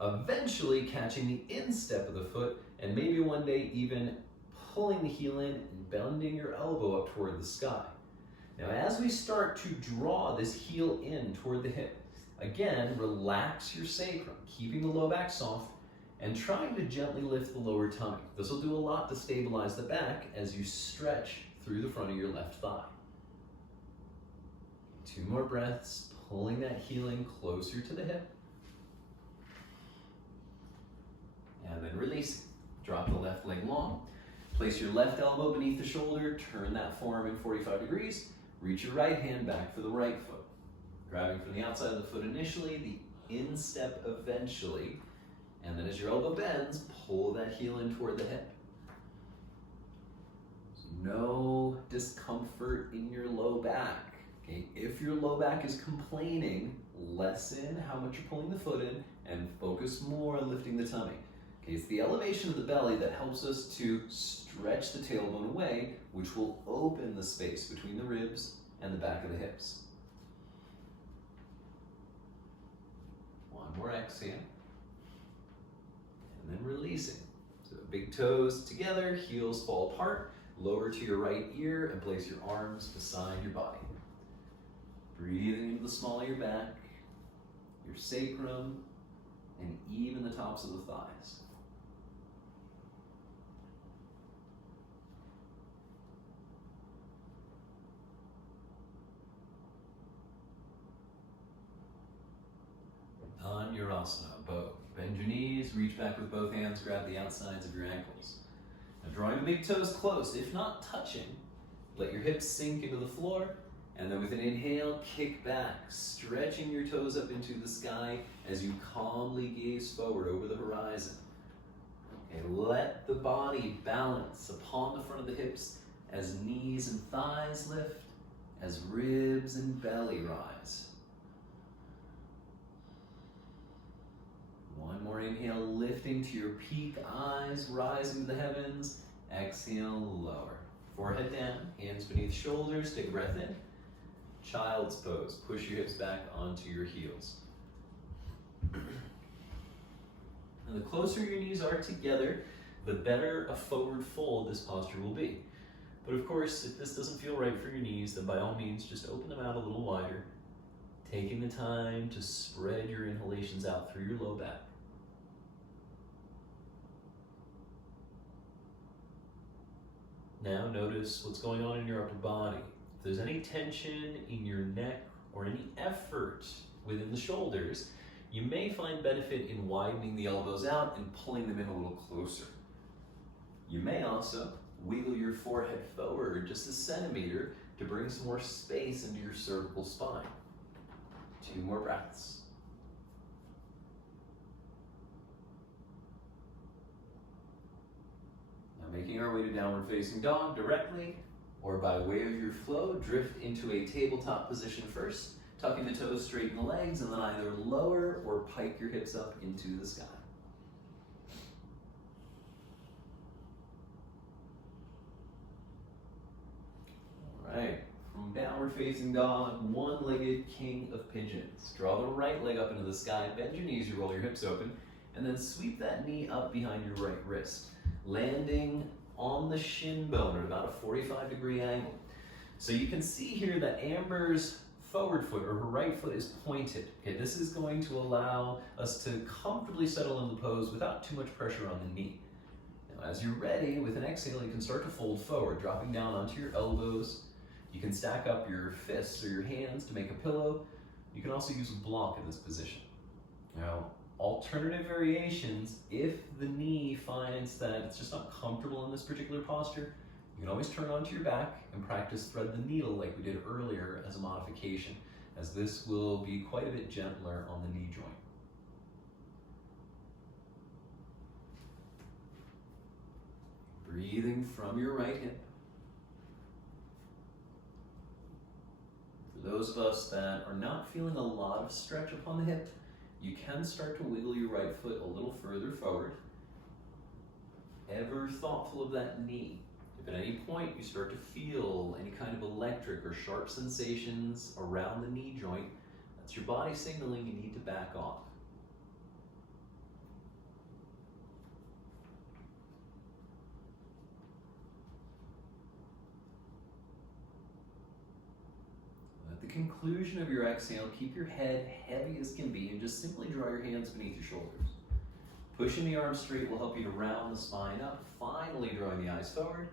eventually catching the instep of the foot, and maybe one day even pulling the heel in and bending your elbow up toward the sky. Now, as we start to draw this heel in toward the hip, again, relax your sacrum, keeping the low back soft, and trying to gently lift the lower tummy. This will do a lot to stabilize the back as you stretch through the front of your left thigh. 2 more breaths, pulling that heel in closer to the hip. And then releasing. Drop the left leg long. Place your left elbow beneath the shoulder, turn that forearm in 45 degrees. Reach your right hand back for the right foot. Grabbing from the outside of the foot initially, the instep eventually, and then as your elbow bends, pull that heel in toward the hip. So no discomfort in your low back. Okay? If your low back is complaining, lessen how much you're pulling the foot in and focus more on lifting the tummy. Okay, it's the elevation of the belly that helps us to stretch the tailbone away, which will open the space between the ribs and the back of the hips. One more exhale. And then releasing. So big toes together, heels fall apart, lower to your right ear and place your arms beside your body. Breathing into the small of your back, your sacrum, and even the tops of the thighs. Dhanurasana, bow. Bend your knees, reach back with both hands, grab the outsides of your ankles. Now drawing the big toes close, if not touching, let your hips sink into the floor, and then with an inhale, kick back, stretching your toes up into the sky as you calmly gaze forward over the horizon. Okay, let the body balance upon the front of the hips as knees and thighs lift, as ribs and belly rise. One more inhale, lifting to your peak, eyes rising to the heavens. Exhale, lower. Forehead down, hands beneath shoulders, take a breath in. Child's pose, push your hips back onto your heels. And the closer your knees are together, the better a forward fold this posture will be. But of course, if this doesn't feel right for your knees, then by all means, just open them out a little wider, taking the time to spread your inhalations out through your low back. Now notice what's going on in your upper body. If there's any tension in your neck or any effort within the shoulders, you may find benefit in widening the elbows out and pulling them in a little closer. You may also wiggle your forehead forward just a centimeter to bring some more space into your cervical spine. 2 more breaths. Now making our way to downward facing dog directly, or by way of your flow, drift into a tabletop position first, tucking the toes, straighten the legs, and then either lower or pike your hips up into the sky. All right, from downward facing dog, one-legged king of pigeons. Draw the right leg up into the sky, bend your knees, you roll your hips open, and then sweep that knee up behind your right wrist, landing on the shin bone at about a 45-degree angle. So you can see here that Amber's forward foot, or her right foot, is pointed. Okay, this is going to allow us to comfortably settle in the pose without too much pressure on the knee. Now, as you're ready, with an exhale, you can start to fold forward, dropping down onto your elbows. You can stack up your fists or your hands to make a pillow. You can also use a block in this position. Now, alternative variations, if the knee finds that it's just not comfortable in this particular posture, you can always turn onto your back and practice thread the needle like we did earlier as a modification, as this will be quite a bit gentler on the knee joint. Breathing from your right hip. For those of us that are not feeling a lot of stretch upon the hip, you can start to wiggle your right foot a little further forward. Ever thoughtful of that knee. If at any point you start to feel any kind of electric or sharp sensations around the knee joint, that's your body signaling you need to back off. At the conclusion of your exhale, keep your head heavy as can be and just simply draw your hands beneath your shoulders. Pushing the arms straight will help you to round the spine up, finally drawing the eyes forward.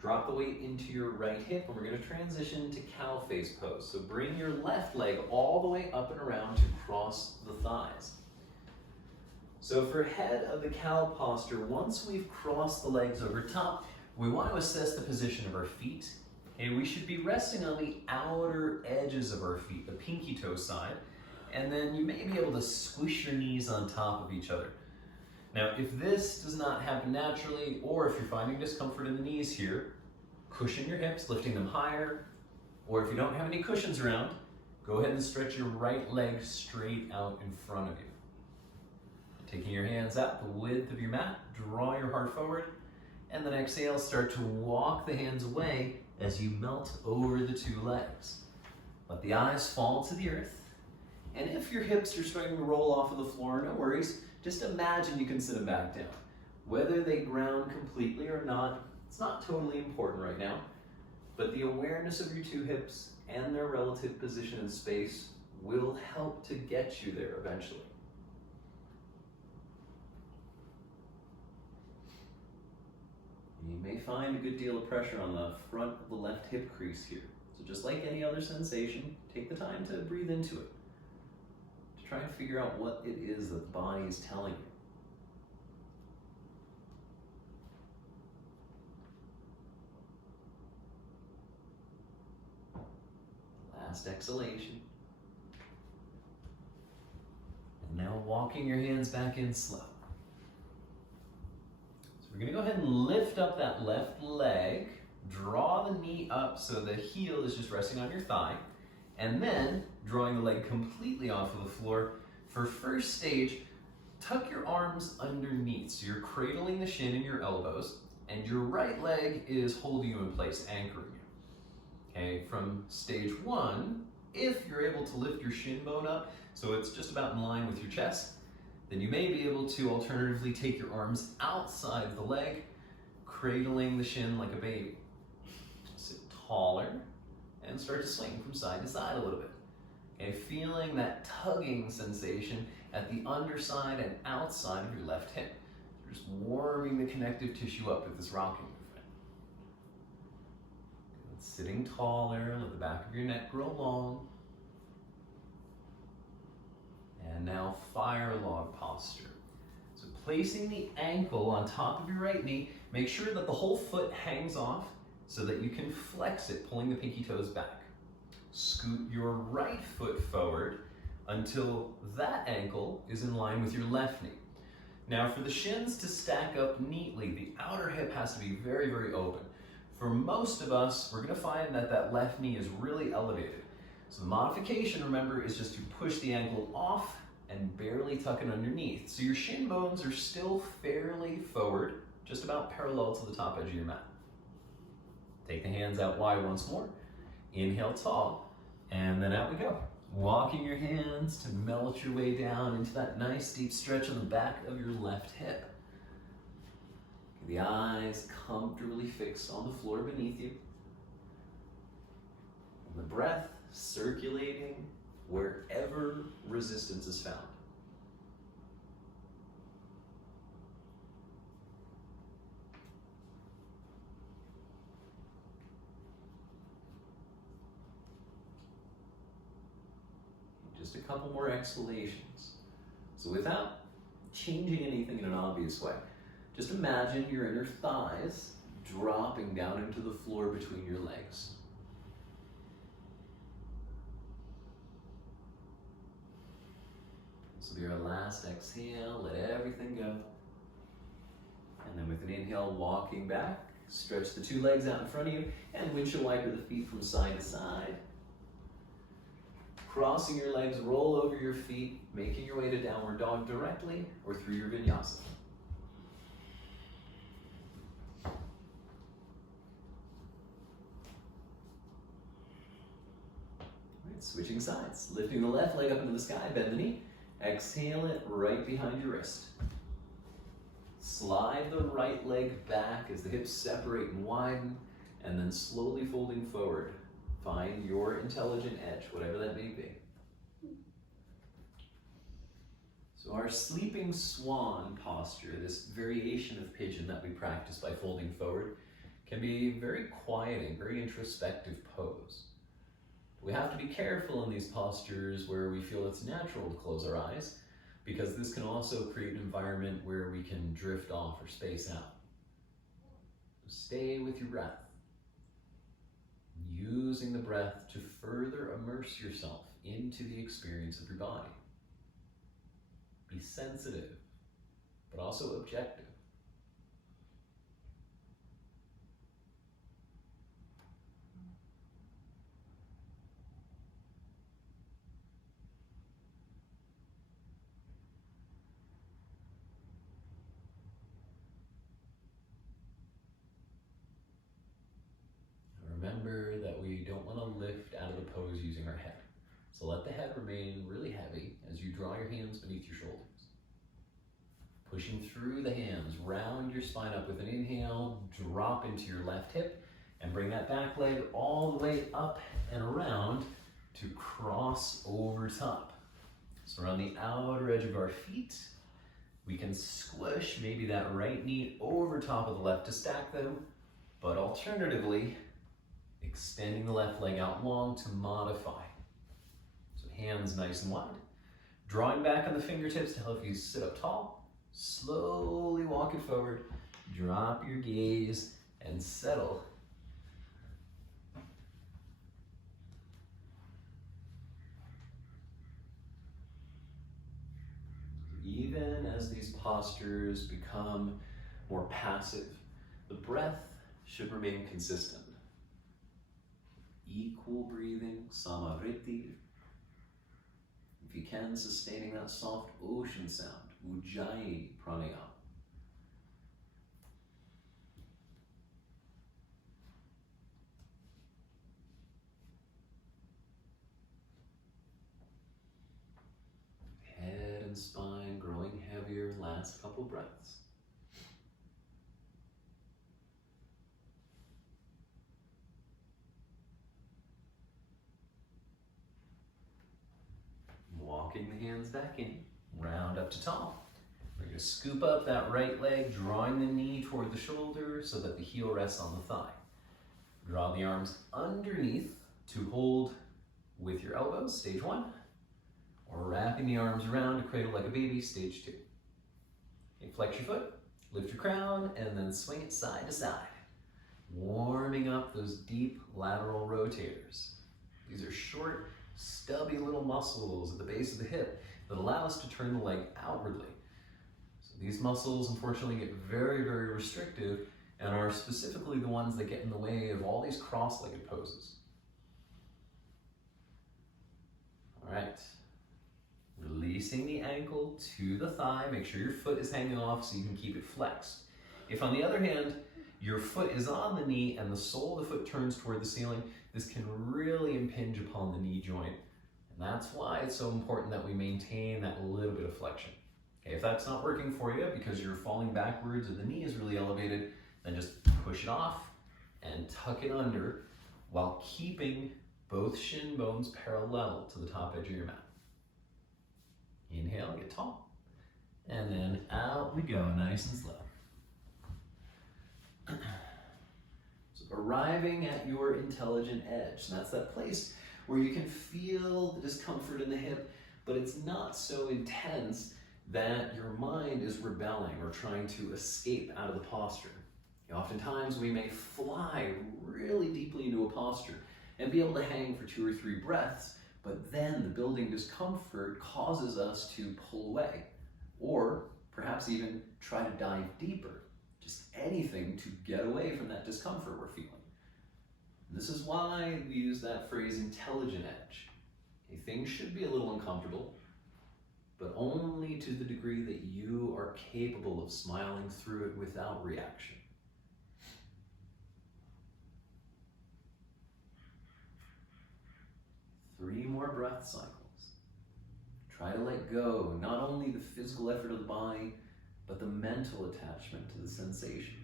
Drop the weight into your right hip, and we're going to transition to cow face pose. So bring your left leg all the way up and around to cross the thighs. So for head of the cow posture, once we've crossed the legs over top, we want to assess the position of our feet. Okay, we should be resting on the outer edges of our feet, the pinky toe side, and then you may be able to squish your knees on top of each other. Now, if this does not happen naturally, or if you're finding discomfort in the knees here, cushion your hips, lifting them higher, or if you don't have any cushions around, Go ahead and stretch your right leg straight out in front of you. Taking your hands out the width of your mat, draw your heart forward, and then exhale, start to walk the hands away as you melt over the two legs. Let the eyes fall to the earth. And if your hips are starting to roll off of the floor, no worries. Just imagine you can sit them back down. Whether they ground completely or not, it's not totally important right now. But the awareness of your two hips and their relative position in space will help to get you there eventually. You may find a good deal of pressure on the front of the left hip crease here. So just like any other sensation, take the time to breathe into it. To try and figure out what it is that the body is telling you. Last exhalation. And now walking your hands back in slow. We're going to go ahead and lift up that left leg, draw the knee up so the heel is just resting on your thigh, and then drawing the leg completely off of the floor. For first stage, tuck your arms underneath. So you're cradling the shin in your elbows, and your right leg is holding you in place, anchoring you. Okay, from stage one, if you're able to lift your shin bone up, so it's just about in line with your chest, then you may be able to alternatively take your arms outside of the leg, cradling the shin like a baby. Sit taller and start to swing from side to side a little bit. Okay, feeling that tugging sensation at the underside and outside of your left hip. Just warming the connective tissue up with this rocking movement. Good. Sitting taller, let the back of your neck grow long. And now fire log posture. So placing the ankle on top of your right knee, make sure that the whole foot hangs off so that you can flex it, pulling the pinky toes back. Scoot your right foot forward until that ankle is in line with your left knee. Now for the shins to stack up neatly, the outer hip has to be very, very open. For most of us, we're gonna find that that left knee is really elevated. So the modification, remember, is just to push the ankle off and barely tuck it underneath. So your shin bones are still fairly forward, just about parallel to the top edge of your mat. Take the hands out wide once more. Inhale tall, and then out we go. Walking your hands to melt your way down into that nice deep stretch on the back of your left hip. The eyes comfortably fixed on the floor beneath you. And the breath circulating wherever resistance is found. Just a couple more exhalations. So without changing anything in an obvious way, just imagine your inner thighs dropping down into the floor between your legs. This will be our last exhale. Let everything go. And then with an inhale, walking back, stretch the two legs out in front of you and windshield wiper the feet from side to side. Crossing your legs, roll over your feet, making your way to downward dog directly or through your vinyasa. Right, switching sides, lifting the left leg up into the sky, bend the knee, exhale it right behind your wrist. Slide the right leg back as the hips separate and widen, and then slowly folding forward. Find your intelligent edge, whatever that may be. So our sleeping swan posture, this variation of pigeon that we practice by folding forward, can be a very quieting, very introspective pose. We have to be careful in these postures where we feel it's natural to close our eyes, because this can also create an environment where we can drift off or space out. So stay with your breath. Using the breath to further immerse yourself into the experience of your body. Be sensitive, but also objective. So let the head remain really heavy as you draw your hands beneath your shoulders. Pushing through the hands, round your spine up with an inhale, drop into your left hip, and bring that back leg all the way up and around to cross over top. So around the outer edge of our feet, we can squish maybe that right knee over top of the left to stack them, but alternatively, extending the left leg out long to modify. So hands nice and wide. Drawing back on the fingertips to help you sit up tall. Slowly walk it forward. Drop your gaze and settle. Even as these postures become more passive, the breath should remain consistent. Equal breathing, samariti. If you can, sustaining that soft ocean sound, ujjayi pranayama. Head and spine growing heavier, last couple breaths. Walking the hands back in, round up to tall. We're going to scoop up that right leg, drawing the knee toward the shoulder so that the heel rests on the thigh. Draw the arms underneath to hold with your elbows, stage 1. Or wrapping the arms around to cradle like a baby, stage 2. Okay, flex your foot, lift your crown, and then swing it side to side. Warming up those deep lateral rotators. These are short, stubby little muscles at the base of the hip that allow us to turn the leg outwardly. So these muscles unfortunately get very, very restrictive and are specifically the ones that get in the way of all these cross-legged poses. All right, releasing the ankle to the thigh. Make sure your foot is hanging off so you can keep it flexed. If on the other hand, your foot is on the knee and the sole of the foot turns toward the ceiling, this can really impinge upon the knee joint. And that's why it's so important that we maintain that little bit of flexion. Okay, if that's not working for you because you're falling backwards or the knee is really elevated, then just push it off and tuck it under while keeping both shin bones parallel to the top edge of your mat. Inhale, get tall. And then out we go, nice and slow. So arriving at your intelligent edge. And that's that place where you can feel the discomfort in the hip, but it's not so intense that your mind is rebelling or trying to escape out of the posture. Oftentimes we may fly really deeply into a posture and be able to hang for 2 or 3 breaths, but then the building discomfort causes us to pull away, or perhaps even try to dive deeper. Just anything to get away from that discomfort we're feeling. And this is why we use that phrase, intelligent edge. Okay, things should be a little uncomfortable, but only to the degree that you are capable of smiling through it without reaction. Three more breath cycles. Try to let go, not only the physical effort of the body, but the mental attachment to the sensation.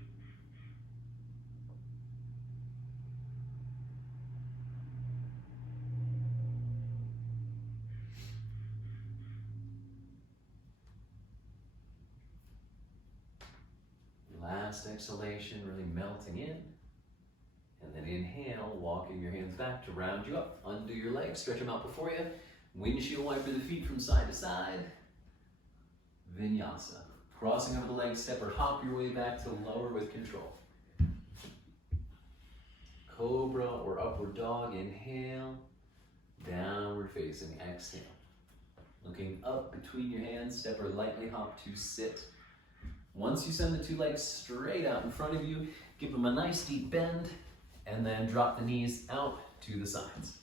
Last exhalation, really melting in. And then inhale, walking your hands back to round you up. Undo your legs, stretch them out before you. Windshield wiper the feet from side to side. Vinyasa. Crossing over the legs, step or hop your way back to lower with control. Cobra or upward dog, inhale. Downward facing, exhale. Looking up between your hands, step or lightly hop to sit. Once you send the 2 legs straight out in front of you, give them a nice deep bend, and then drop the knees out to the sides.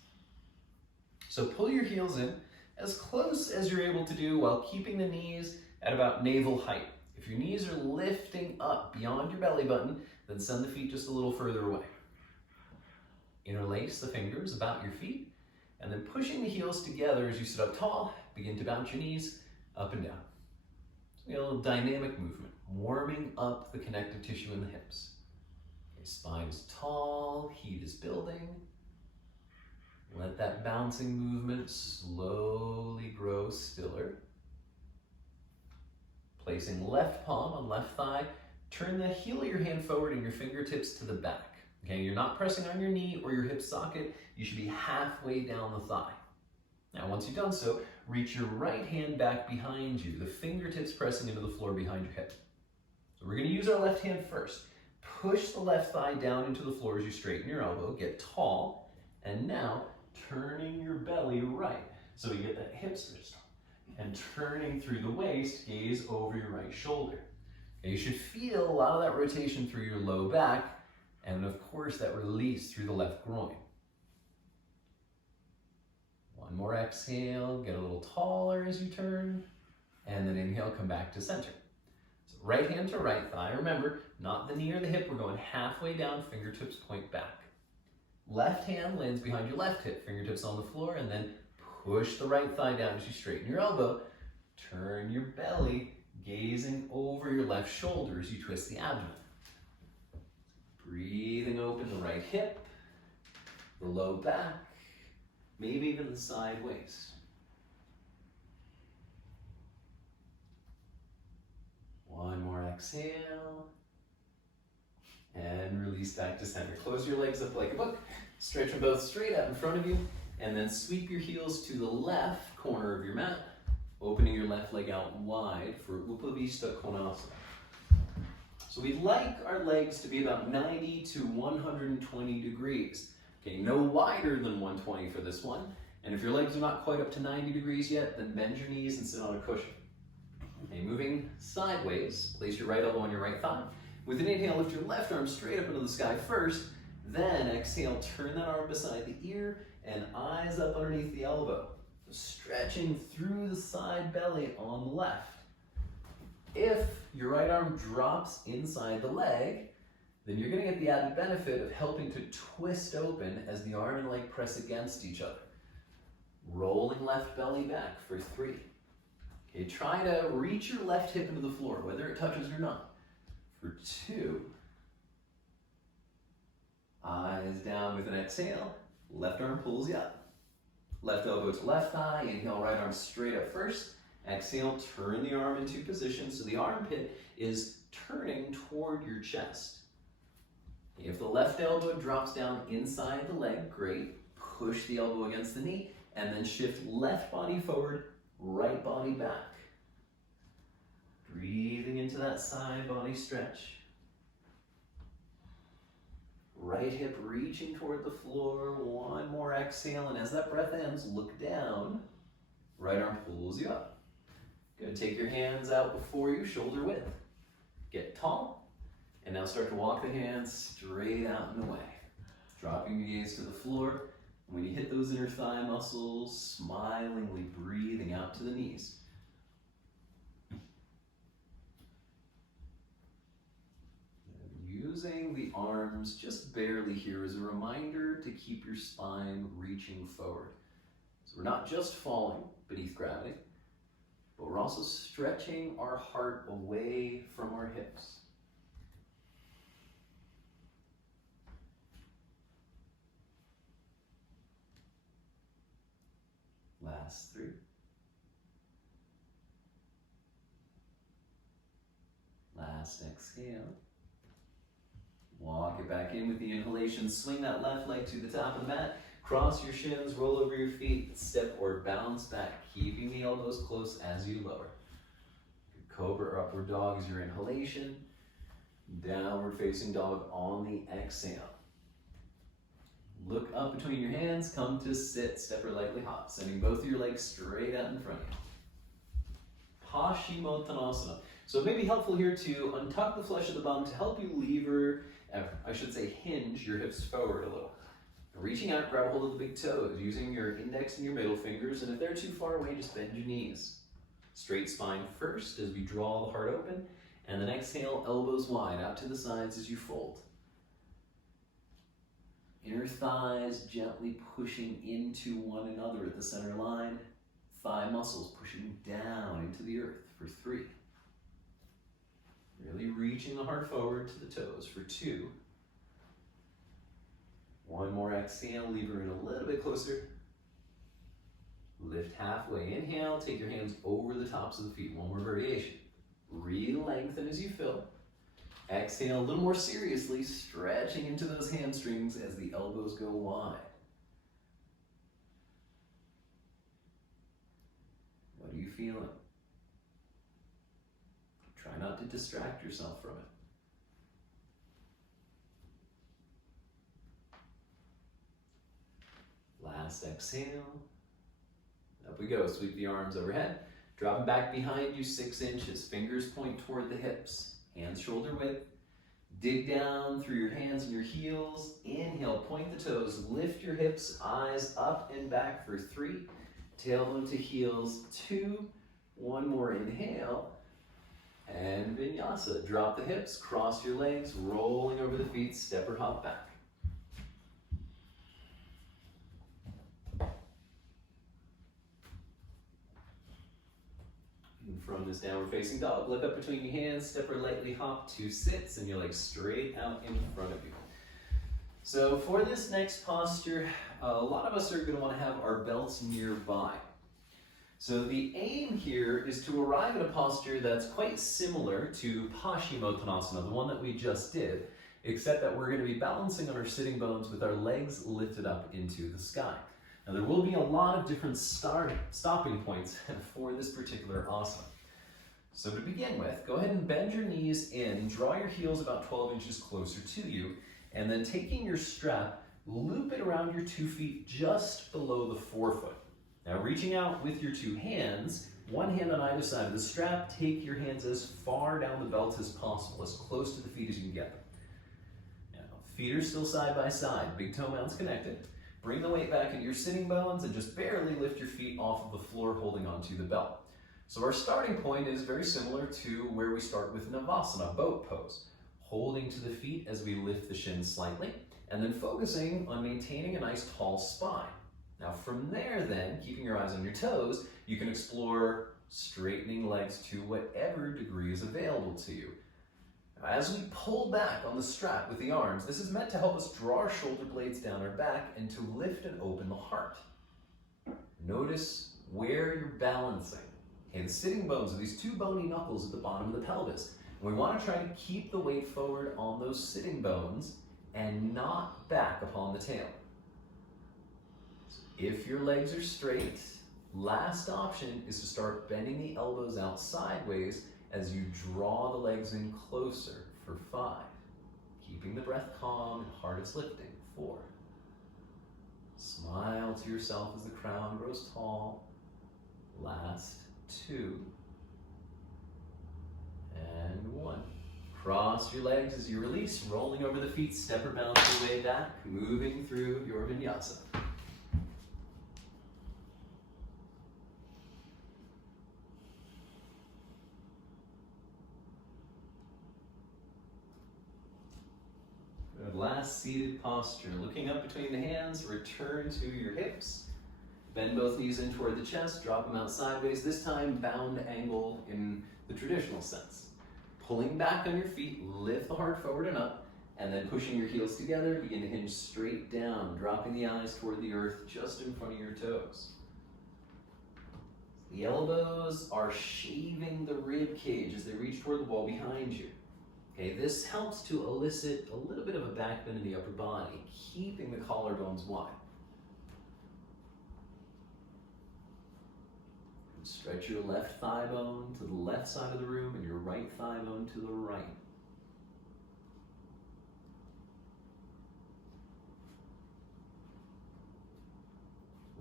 So pull your heels in as close as you're able to do while keeping the knees at about navel height. If your knees are lifting up beyond your belly button, then send the feet just a little further away. Interlace the fingers about your feet And then pushing the heels together as you sit up tall, begin to bounce your knees up and down. So we have a little dynamic movement, warming up the connective tissue in the hips. Okay, spine is tall, heat is building. Let that bouncing movement slowly grow stiller. Placing left palm on left thigh, turn the heel of your hand forward and your fingertips to the back. Okay, you're not pressing on your knee or your hip socket. You should be halfway down the thigh. Now, once you've done so, reach your right hand back behind you, the fingertips pressing into the floor behind your hip. So we're going to use our left hand first. Push the left thigh down into the floor as you straighten your elbow, get tall, and now turning your belly right. So we get that hip stretched and turning through the waist, gaze over your right shoulder. Okay, you should feel a lot of that rotation through your low back, and of course that release through the left groin. One more exhale, get a little taller as you turn, and then inhale, come back to center. So right hand to right thigh, remember, not the knee or the hip, we're going halfway down, fingertips point back. Left hand lands behind your left hip, fingertips on the floor, and then push the right thigh down as you straighten your elbow. Turn your belly, gazing over your left shoulder as you twist the abdomen. Breathing open the right hip, the low back, maybe even the side waist. One more exhale. And release back to center. Close your legs up like a book. Stretch them both straight out in front of you. And then sweep your heels to the left corner of your mat, opening your left leg out wide for Upavishta Konasana. So we'd like our legs to be about 90 to 120 degrees. Okay, no wider than 120 for this one. And if your legs are not quite up to 90 degrees yet, then bend your knees and sit on a cushion. Okay, moving sideways, place your right elbow on your right thigh. With an inhale, lift your left arm straight up into the sky first. Then exhale, turn that arm beside the ear and eyes up underneath the elbow. So stretching through the side belly on the left. If your right arm drops inside the leg, then you're going to get the added benefit of helping to twist open as the arm and leg press against each other. Rolling left belly back for 3. Okay, try to reach your left hip into the floor, whether it touches or not. For 2. Eyes down with an exhale. Left arm pulls you up. Left elbow to left thigh. Inhale, right arm straight up first. Exhale, turn the arm into position so the armpit is turning toward your chest. If the left elbow drops down inside the leg, great. Push the elbow against the knee and then shift left body forward, right body back. Breathing into that side body stretch. Right hip reaching toward the floor. One more exhale, and as that breath ends, look down. Right arm pulls you up. Good. Take your hands out before you, shoulder width. Get tall, and now start to walk the hands straight out and away. Dropping your gaze to the floor. When you hit those inner thigh muscles, smilingly breathing out to the knees. Using the arms just barely here as a reminder to keep your spine reaching forward. So we're not just falling beneath gravity, but we're also stretching our heart away from our hips. Last 3. Last exhale. Walk it back in with the inhalation. Swing that left leg to the top of the mat. Cross your shins, roll over your feet, step or bounce back, keeping the elbows close as you lower. Cobra or upward dog is your inhalation. Downward facing dog on the exhale. Look up between your hands, come to sit, step or lightly hop, sending both of your legs straight out in front of you. Paschimottanasana. So it may be helpful here to untuck the flesh of the bum to help you lever, I should say hinge your hips forward a little. Reaching out, grab a hold of the big toes, using your index and your middle fingers, and if they're too far away, just bend your knees. Straight spine first as we draw the heart open, and then exhale, elbows wide out to the sides as you fold. Inner thighs gently pushing into one another at the center line. Thigh muscles pushing down into the earth for 3. Really reaching the heart forward to the toes for 2. One more exhale, lever in a little bit closer. Lift halfway, inhale, take your hands over the tops of the feet. One more variation. Re-lengthen as you fill. Exhale a little more seriously, stretching into those hamstrings as the elbows go wide. What are you feeling? Try not to distract yourself from it. Last exhale. Up we go. Sweep the arms overhead. Drop them back behind you 6 inches. Fingers point toward the hips. Hands shoulder width. Dig down through your hands and your heels. Inhale, point the toes. Lift your hips, eyes up and back for 3. Tailbone to heels, 2. One more inhale. And vinyasa. Drop the hips, cross your legs, rolling over the feet, step or hop back. And from this downward facing dog, look up between your hands, step or lightly hop to sits, and your legs straight out in front of you. So for this next posture, a lot of us are going to want to have our belts nearby. So the aim here is to arrive at a posture that's quite similar to Paschimottanasana, the one that we just did, except that we're going to be balancing on our sitting bones with our legs lifted up into the sky. Now there will be a lot of different stopping points for this particular asana. So to begin with, go ahead and bend your knees in, draw your heels about 12 inches closer to you, and then taking your strap, loop it around your 2 feet just below the forefoot. Now reaching out with your 2 hands, one hand on either side of the strap, take your hands as far down the belt as possible, as close to the feet as you can get them. Now, feet are still side by side, big toe mounts connected. Bring the weight back into your sitting bones and just barely lift your feet off of the floor holding onto the belt. So our starting point is very similar to where we start with Navasana, boat pose. Holding to the feet as we lift the shins slightly, and then focusing on maintaining a nice tall spine. Now from there then, keeping your eyes on your toes, you can explore straightening legs to whatever degree is available to you. As we pull back on the strap with the arms, this is meant to help us draw our shoulder blades down our back and to lift and open the heart. Notice where you're balancing. Okay, the sitting bones are these 2 bony knuckles at the bottom of the pelvis. And we want to try to keep the weight forward on those sitting bones and not back upon the tail. If your legs are straight, last option is to start bending the elbows out sideways as you draw the legs in closer for 5. Keeping the breath calm and heart is lifting. 4. Smile to yourself as the crown grows tall. Last 2. And 1. Cross your legs as you release, rolling over the feet, step or bounce your way back, moving through your vinyasa. Last seated posture. Looking up between the hands, return to your hips. Bend both knees in toward the chest, drop them out sideways, this time bound angle in the traditional sense. Pulling back on your feet, lift the heart forward and up, and then pushing your heels together, begin to hinge straight down, dropping the eyes toward the earth just in front of your toes. The elbows are shaving the rib cage as they reach toward the wall behind you. Okay, this helps to elicit a little bit of a back bend in the upper body, keeping the collarbones wide. And stretch your left thigh bone to the left side of the room and your right thigh bone to the right.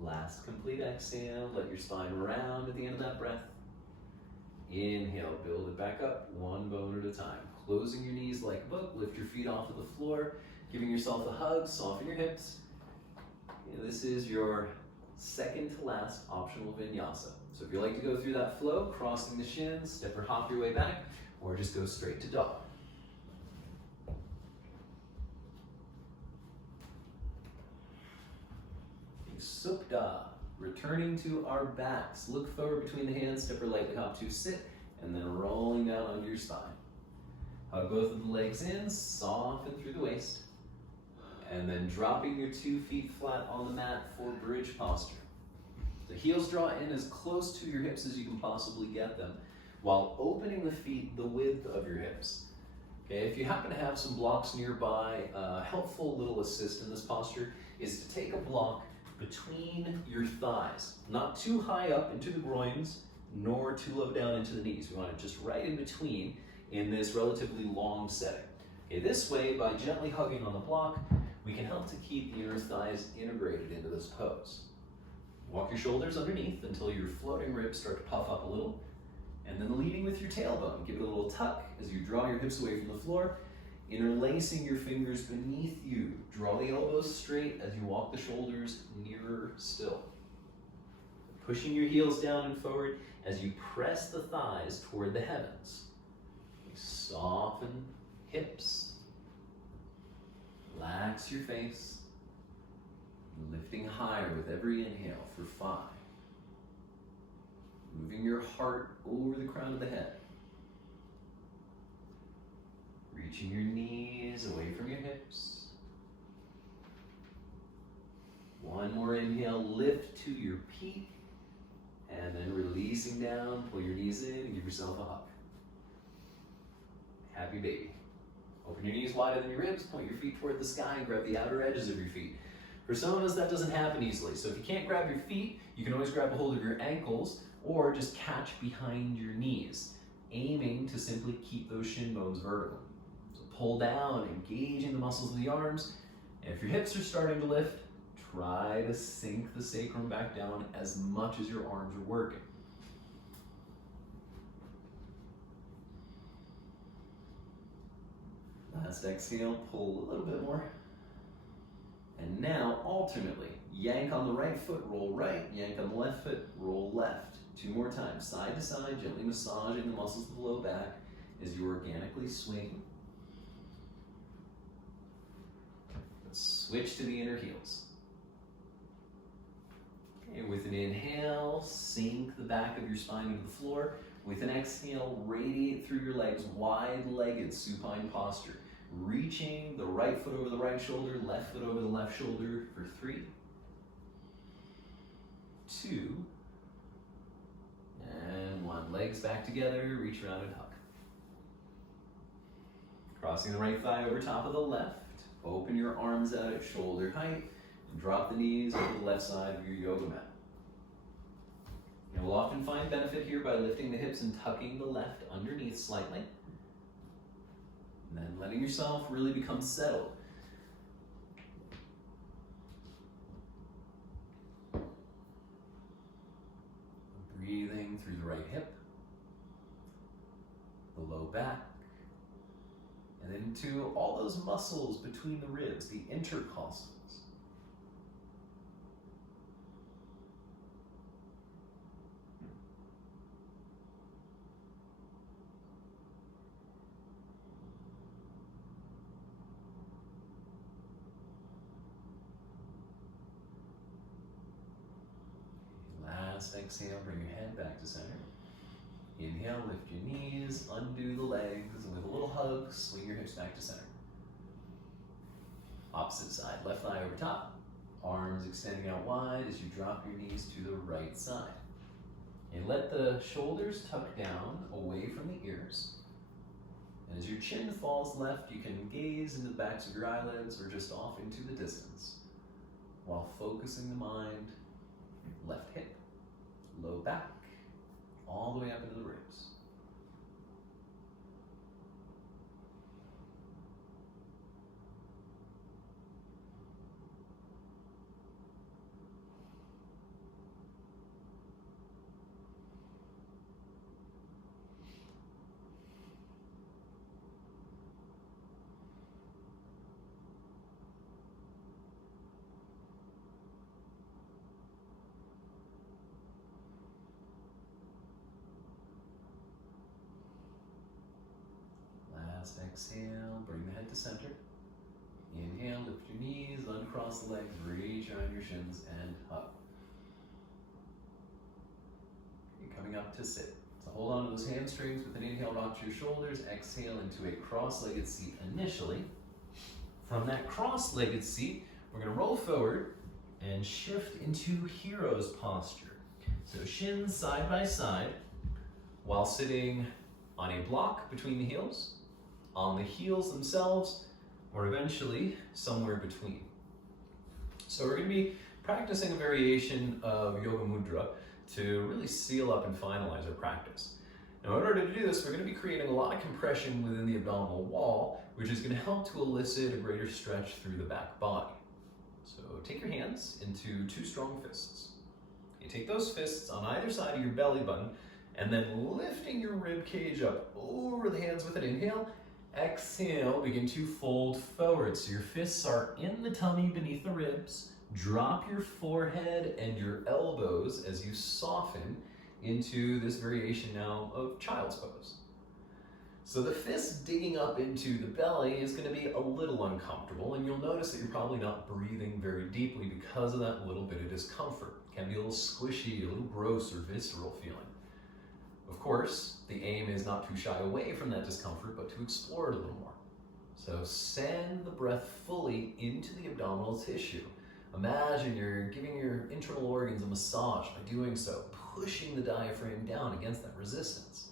Last complete exhale, let your spine round at the end of that breath. Inhale, build it back up, 1 bone at a time. Closing your knees like a book, lift your feet off of the floor, giving yourself a hug, soften your hips. This is your second to last optional vinyasa. So if you like to go through that flow, crossing the shins, step or hop your way back, or just go straight to dog. Supta. Returning to our backs. Look forward between the hands, step or lightly hop to sit, and then rolling down onto your spine. Hug both of the legs in, soften through the waist, and then dropping your 2 feet flat on the mat for bridge posture. The heels draw in as close to your hips as you can possibly get them, while opening the feet the width of your hips. Okay, if you happen to have some blocks nearby, a helpful little assist in this posture is to take a block between your thighs, not too high up into the groins, nor too low down into the knees. We want it just right in between in this relatively long setting. Okay, this way, by gently hugging on the block, we can help to keep the inner thighs integrated into this pose. Walk your shoulders underneath until your floating ribs start to puff up a little, and then leading with your tailbone. Give it a little tuck as you draw your hips away from the floor, interlacing your fingers beneath you. Draw the elbows straight as you walk the shoulders nearer still. Pushing your heels down and forward as you press the thighs toward the heavens. Soften hips. Relax your face. Lifting higher with every inhale for 5. Moving your heart over the crown of the head. Reaching your knees away from your hips. 1 more inhale, lift to your peak, and then releasing down, pull your knees in and give yourself a hug. Happy baby. Open your knees wider than your ribs, point your feet toward the sky, and grab the outer edges of your feet. For some of us, that doesn't happen easily. So if you can't grab your feet, you can always grab a hold of your ankles or just catch behind your knees, aiming to simply keep those shin bones vertical. So pull down, engaging the muscles of the arms. And if your hips are starting to lift, try to sink the sacrum back down as much as your arms are working. Last exhale, pull a little bit more. And now, alternately, yank on the right foot, roll right, yank on the left foot, roll left. 2 more times, side to side, gently massaging the muscles of the low back as you organically swing. Let's switch to the inner heels. Okay, with an inhale, sink the back of your spine into the floor. With an exhale, radiate through your legs, wide-legged supine posture. Reaching the right foot over the right shoulder, left foot over the left shoulder for 3, 2, and 1. Legs back together, reach around and hug. Crossing the right thigh over top of the left. Open your arms out at shoulder height and drop the knees over the left side of your yoga mat. You'll often find benefit here by lifting the hips and tucking the left underneath slightly. And then letting yourself really become settled. Breathing through the right hip, the low back, and then into all those muscles between the ribs, the intercostals. Last exhale, bring your head back to center. Inhale, lift your knees, undo the legs, and with a little hug, swing your hips back to center. Opposite side, left thigh over top. Arms extending out wide as you drop your knees to the right side. And let the shoulders tuck down away from the ears. And as your chin falls left, you can gaze into the backs of your eyelids or just off into the distance while focusing the mind, left hip, low back, all the way up into the ribs. Last exhale, bring the head to center. Inhale, lift your knees, uncross the legs, reach around your shins, and hug. Okay, coming up to sit. So hold on to those hamstrings with an inhale, rock to your shoulders. Exhale into a cross-legged seat initially. From that cross-legged seat, we're going to roll forward and shift into hero's posture. So shins side by side while sitting on a block between the heels, on the heels themselves, or eventually somewhere between. So we're going to be practicing a variation of Yoga Mudra to really seal up and finalize our practice. Now, in order to do this, we're going to be creating a lot of compression within the abdominal wall, which is going to help to elicit a greater stretch through the back body. So take your hands into two strong fists. You take those fists on either side of your belly button, and then lifting your rib cage up over the hands with an inhale. Exhale, begin to fold forward. So your fists are in the tummy beneath the ribs. Drop your forehead and your elbows as you soften into this variation now of child's pose. So the fist digging up into the belly is going to be a little uncomfortable, and you'll notice that you're probably not breathing very deeply because of that little bit of discomfort. It can be a little squishy, a little gross or visceral feeling. Of course, the aim is not to shy away from that discomfort, but to explore it a little more. So send the breath fully into the abdominal tissue. Imagine you're giving your internal organs a massage by doing so, pushing the diaphragm down against that resistance.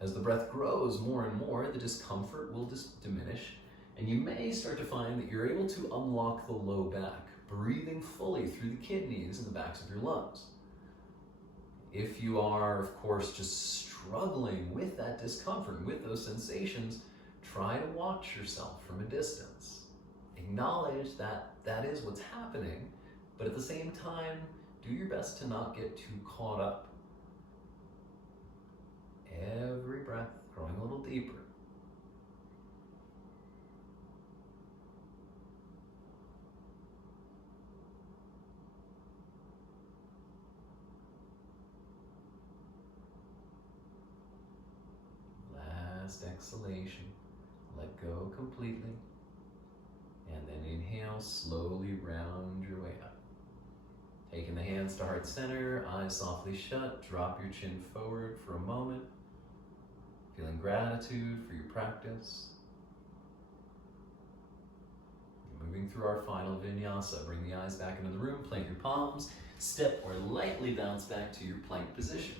As the breath grows more and more, the discomfort will diminish, and you may start to find that you're able to unlock the low back, breathing fully through the kidneys and the backs of your lungs. If you are, of course, just struggling with that discomfort, with those sensations, try to watch yourself from a distance. Acknowledge that that is what's happening, but at the same time, do your best to not get too caught up. Every breath growing a little deeper. Last exhalation, let go completely. And then inhale, slowly round your way up. Taking the hands to heart center, eyes softly shut, drop your chin forward for a moment. Feeling gratitude for your practice. Moving through our final vinyasa, bring the eyes back into the room, plant your palms, step or lightly bounce back to your plank position.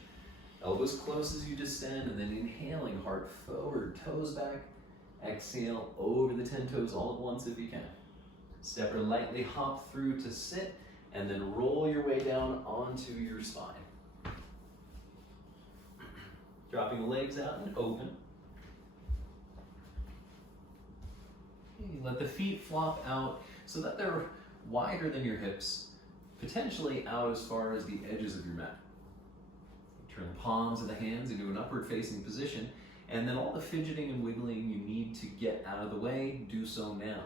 Elbows close as you descend, and then inhaling, heart forward, toes back. Exhale over the 10 toes all at once if you can. Step or lightly hop through to sit, and then roll your way down onto your spine. Dropping the legs out and open. Okay, let the feet flop out so that they're wider than your hips, potentially out as far as the edges of your mat. Turn the palms of the hands into an upward facing position, and then all the fidgeting and wiggling you need to get out of the way, do so now.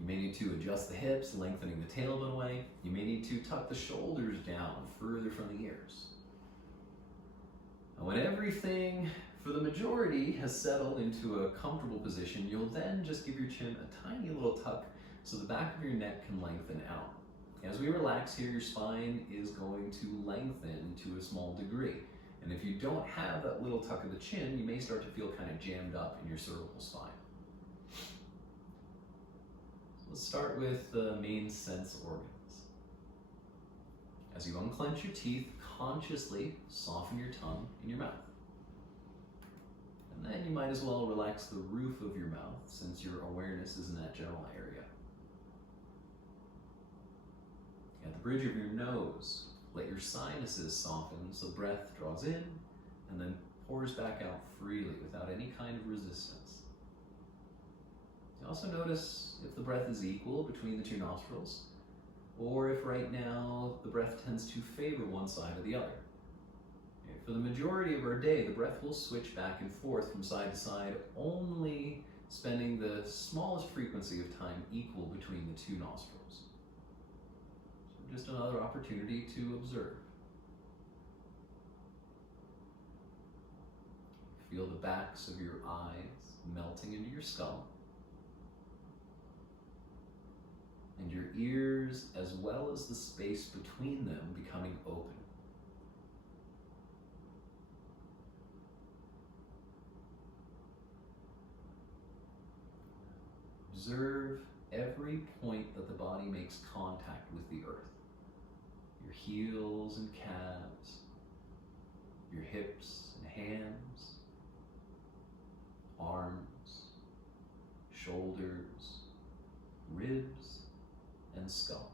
You may need to adjust the hips, lengthening the tailbone away. You may need to tuck the shoulders down further from the ears. And when everything, for the majority, has settled into a comfortable position, you'll then just give your chin a tiny little tuck so the back of your neck can lengthen out. As we relax here, your spine is going to lengthen to a small degree. And if you don't have that little tuck of the chin, you may start to feel kind of jammed up in your cervical spine. So let's start with the main sense organs. As you unclench your teeth, consciously soften your tongue in your mouth. And then you might as well relax the roof of your mouth since your awareness is in that general area. At the bridge of your nose, let your sinuses soften so breath draws in and then pours back out freely without any kind of resistance. You also notice if the breath is equal between the two nostrils, or if right now the breath tends to favor one side or the other. For the majority of our day, the breath will switch back and forth from side to side, only spending the smallest frequency of time equal between the two nostrils. So just another opportunity to observe. Feel the backs of your eyes melting into your skull. and your ears, as well as the space between them, becoming open. Observe every point that the body makes contact with the earth. Your heels and calves, your hips and hands, arms, shoulders, ribs, and skull.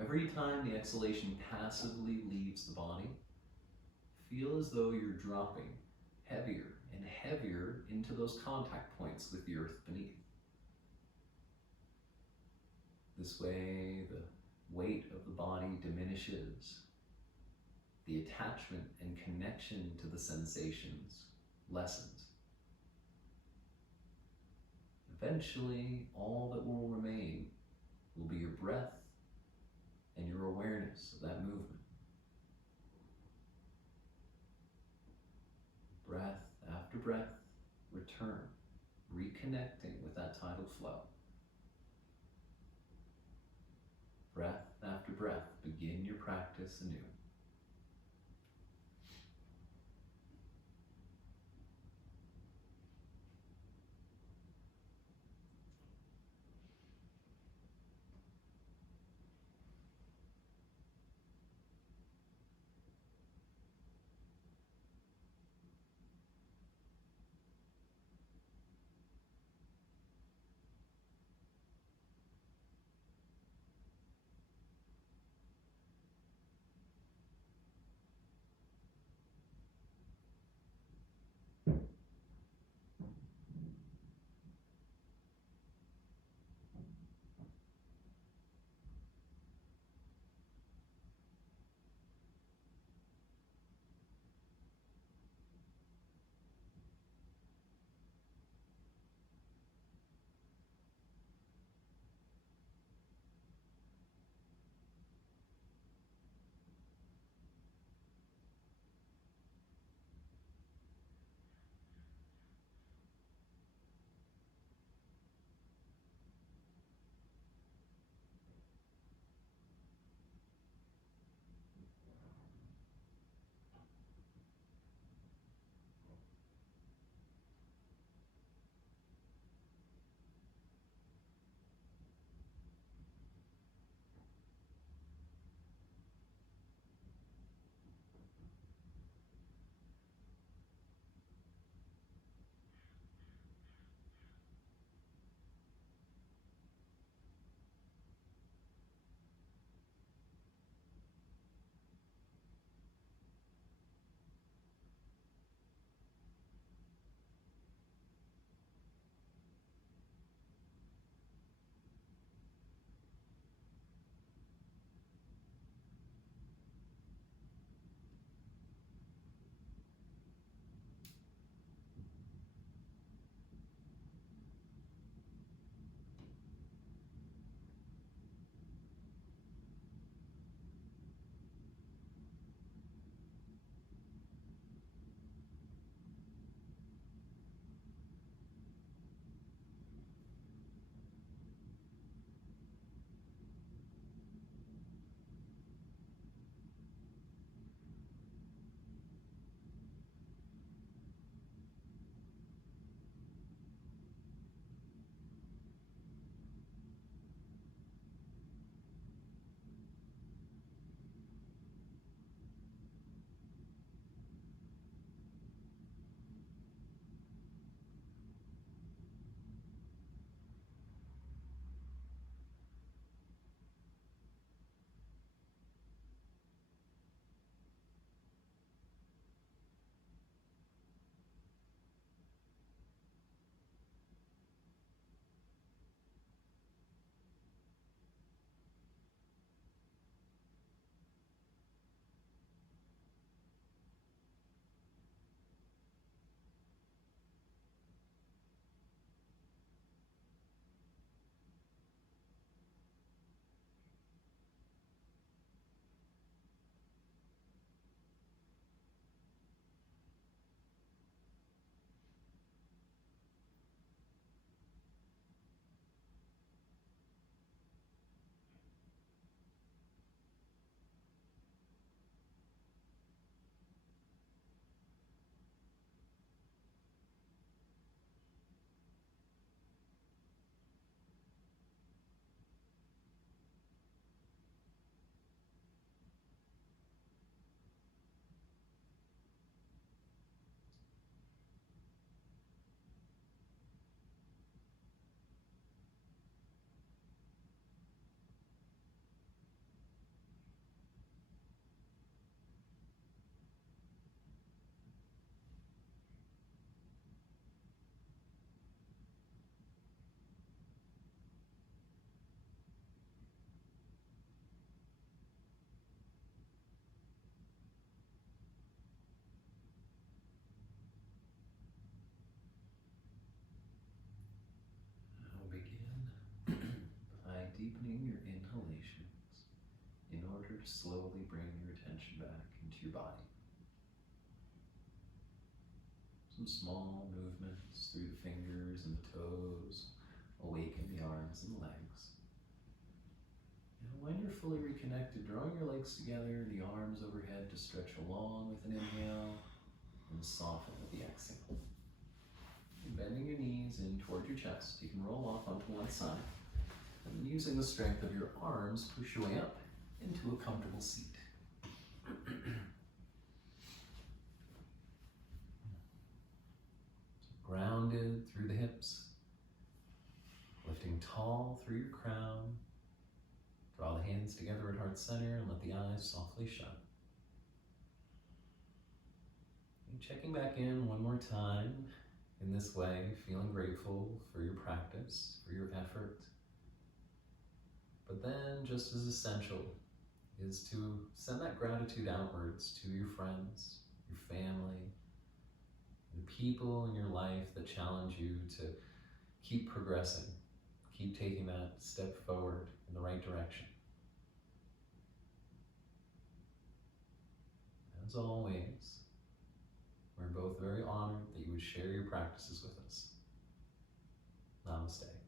Every time the exhalation passively leaves the body, feel as though you're dropping heavier and heavier into those contact points with the earth beneath. This way, the weight of the body diminishes, the attachment and connection to the sensations lessens. Eventually, all that will remain will be your breath and your awareness of that movement. Breath after breath, return, reconnecting with that tidal flow. Breath after breath, begin your practice anew. deepening your inhalations in order to slowly bring your attention back into your body. Some small movements through the fingers and the toes awaken the arms and the legs. And when you're fully reconnected, drawing your legs together, the arms overhead to stretch along with an inhale and soften with the exhale. And bending your knees in toward your chest, you can roll off onto one side. And then using the strength of your arms, push your way up into a comfortable seat. Grounded through the hips, lifting tall through your crown. Draw the hands together at heart center and let the eyes softly shut. And checking back in one more time in this way, feeling grateful for your practice, for your effort. But then, just as essential, is to send that gratitude outwards to your friends, your family, the people in your life that challenge you to keep progressing, keep taking that step forward in the right direction. As always, we're both very honored that you would share your practices with us. Namaste.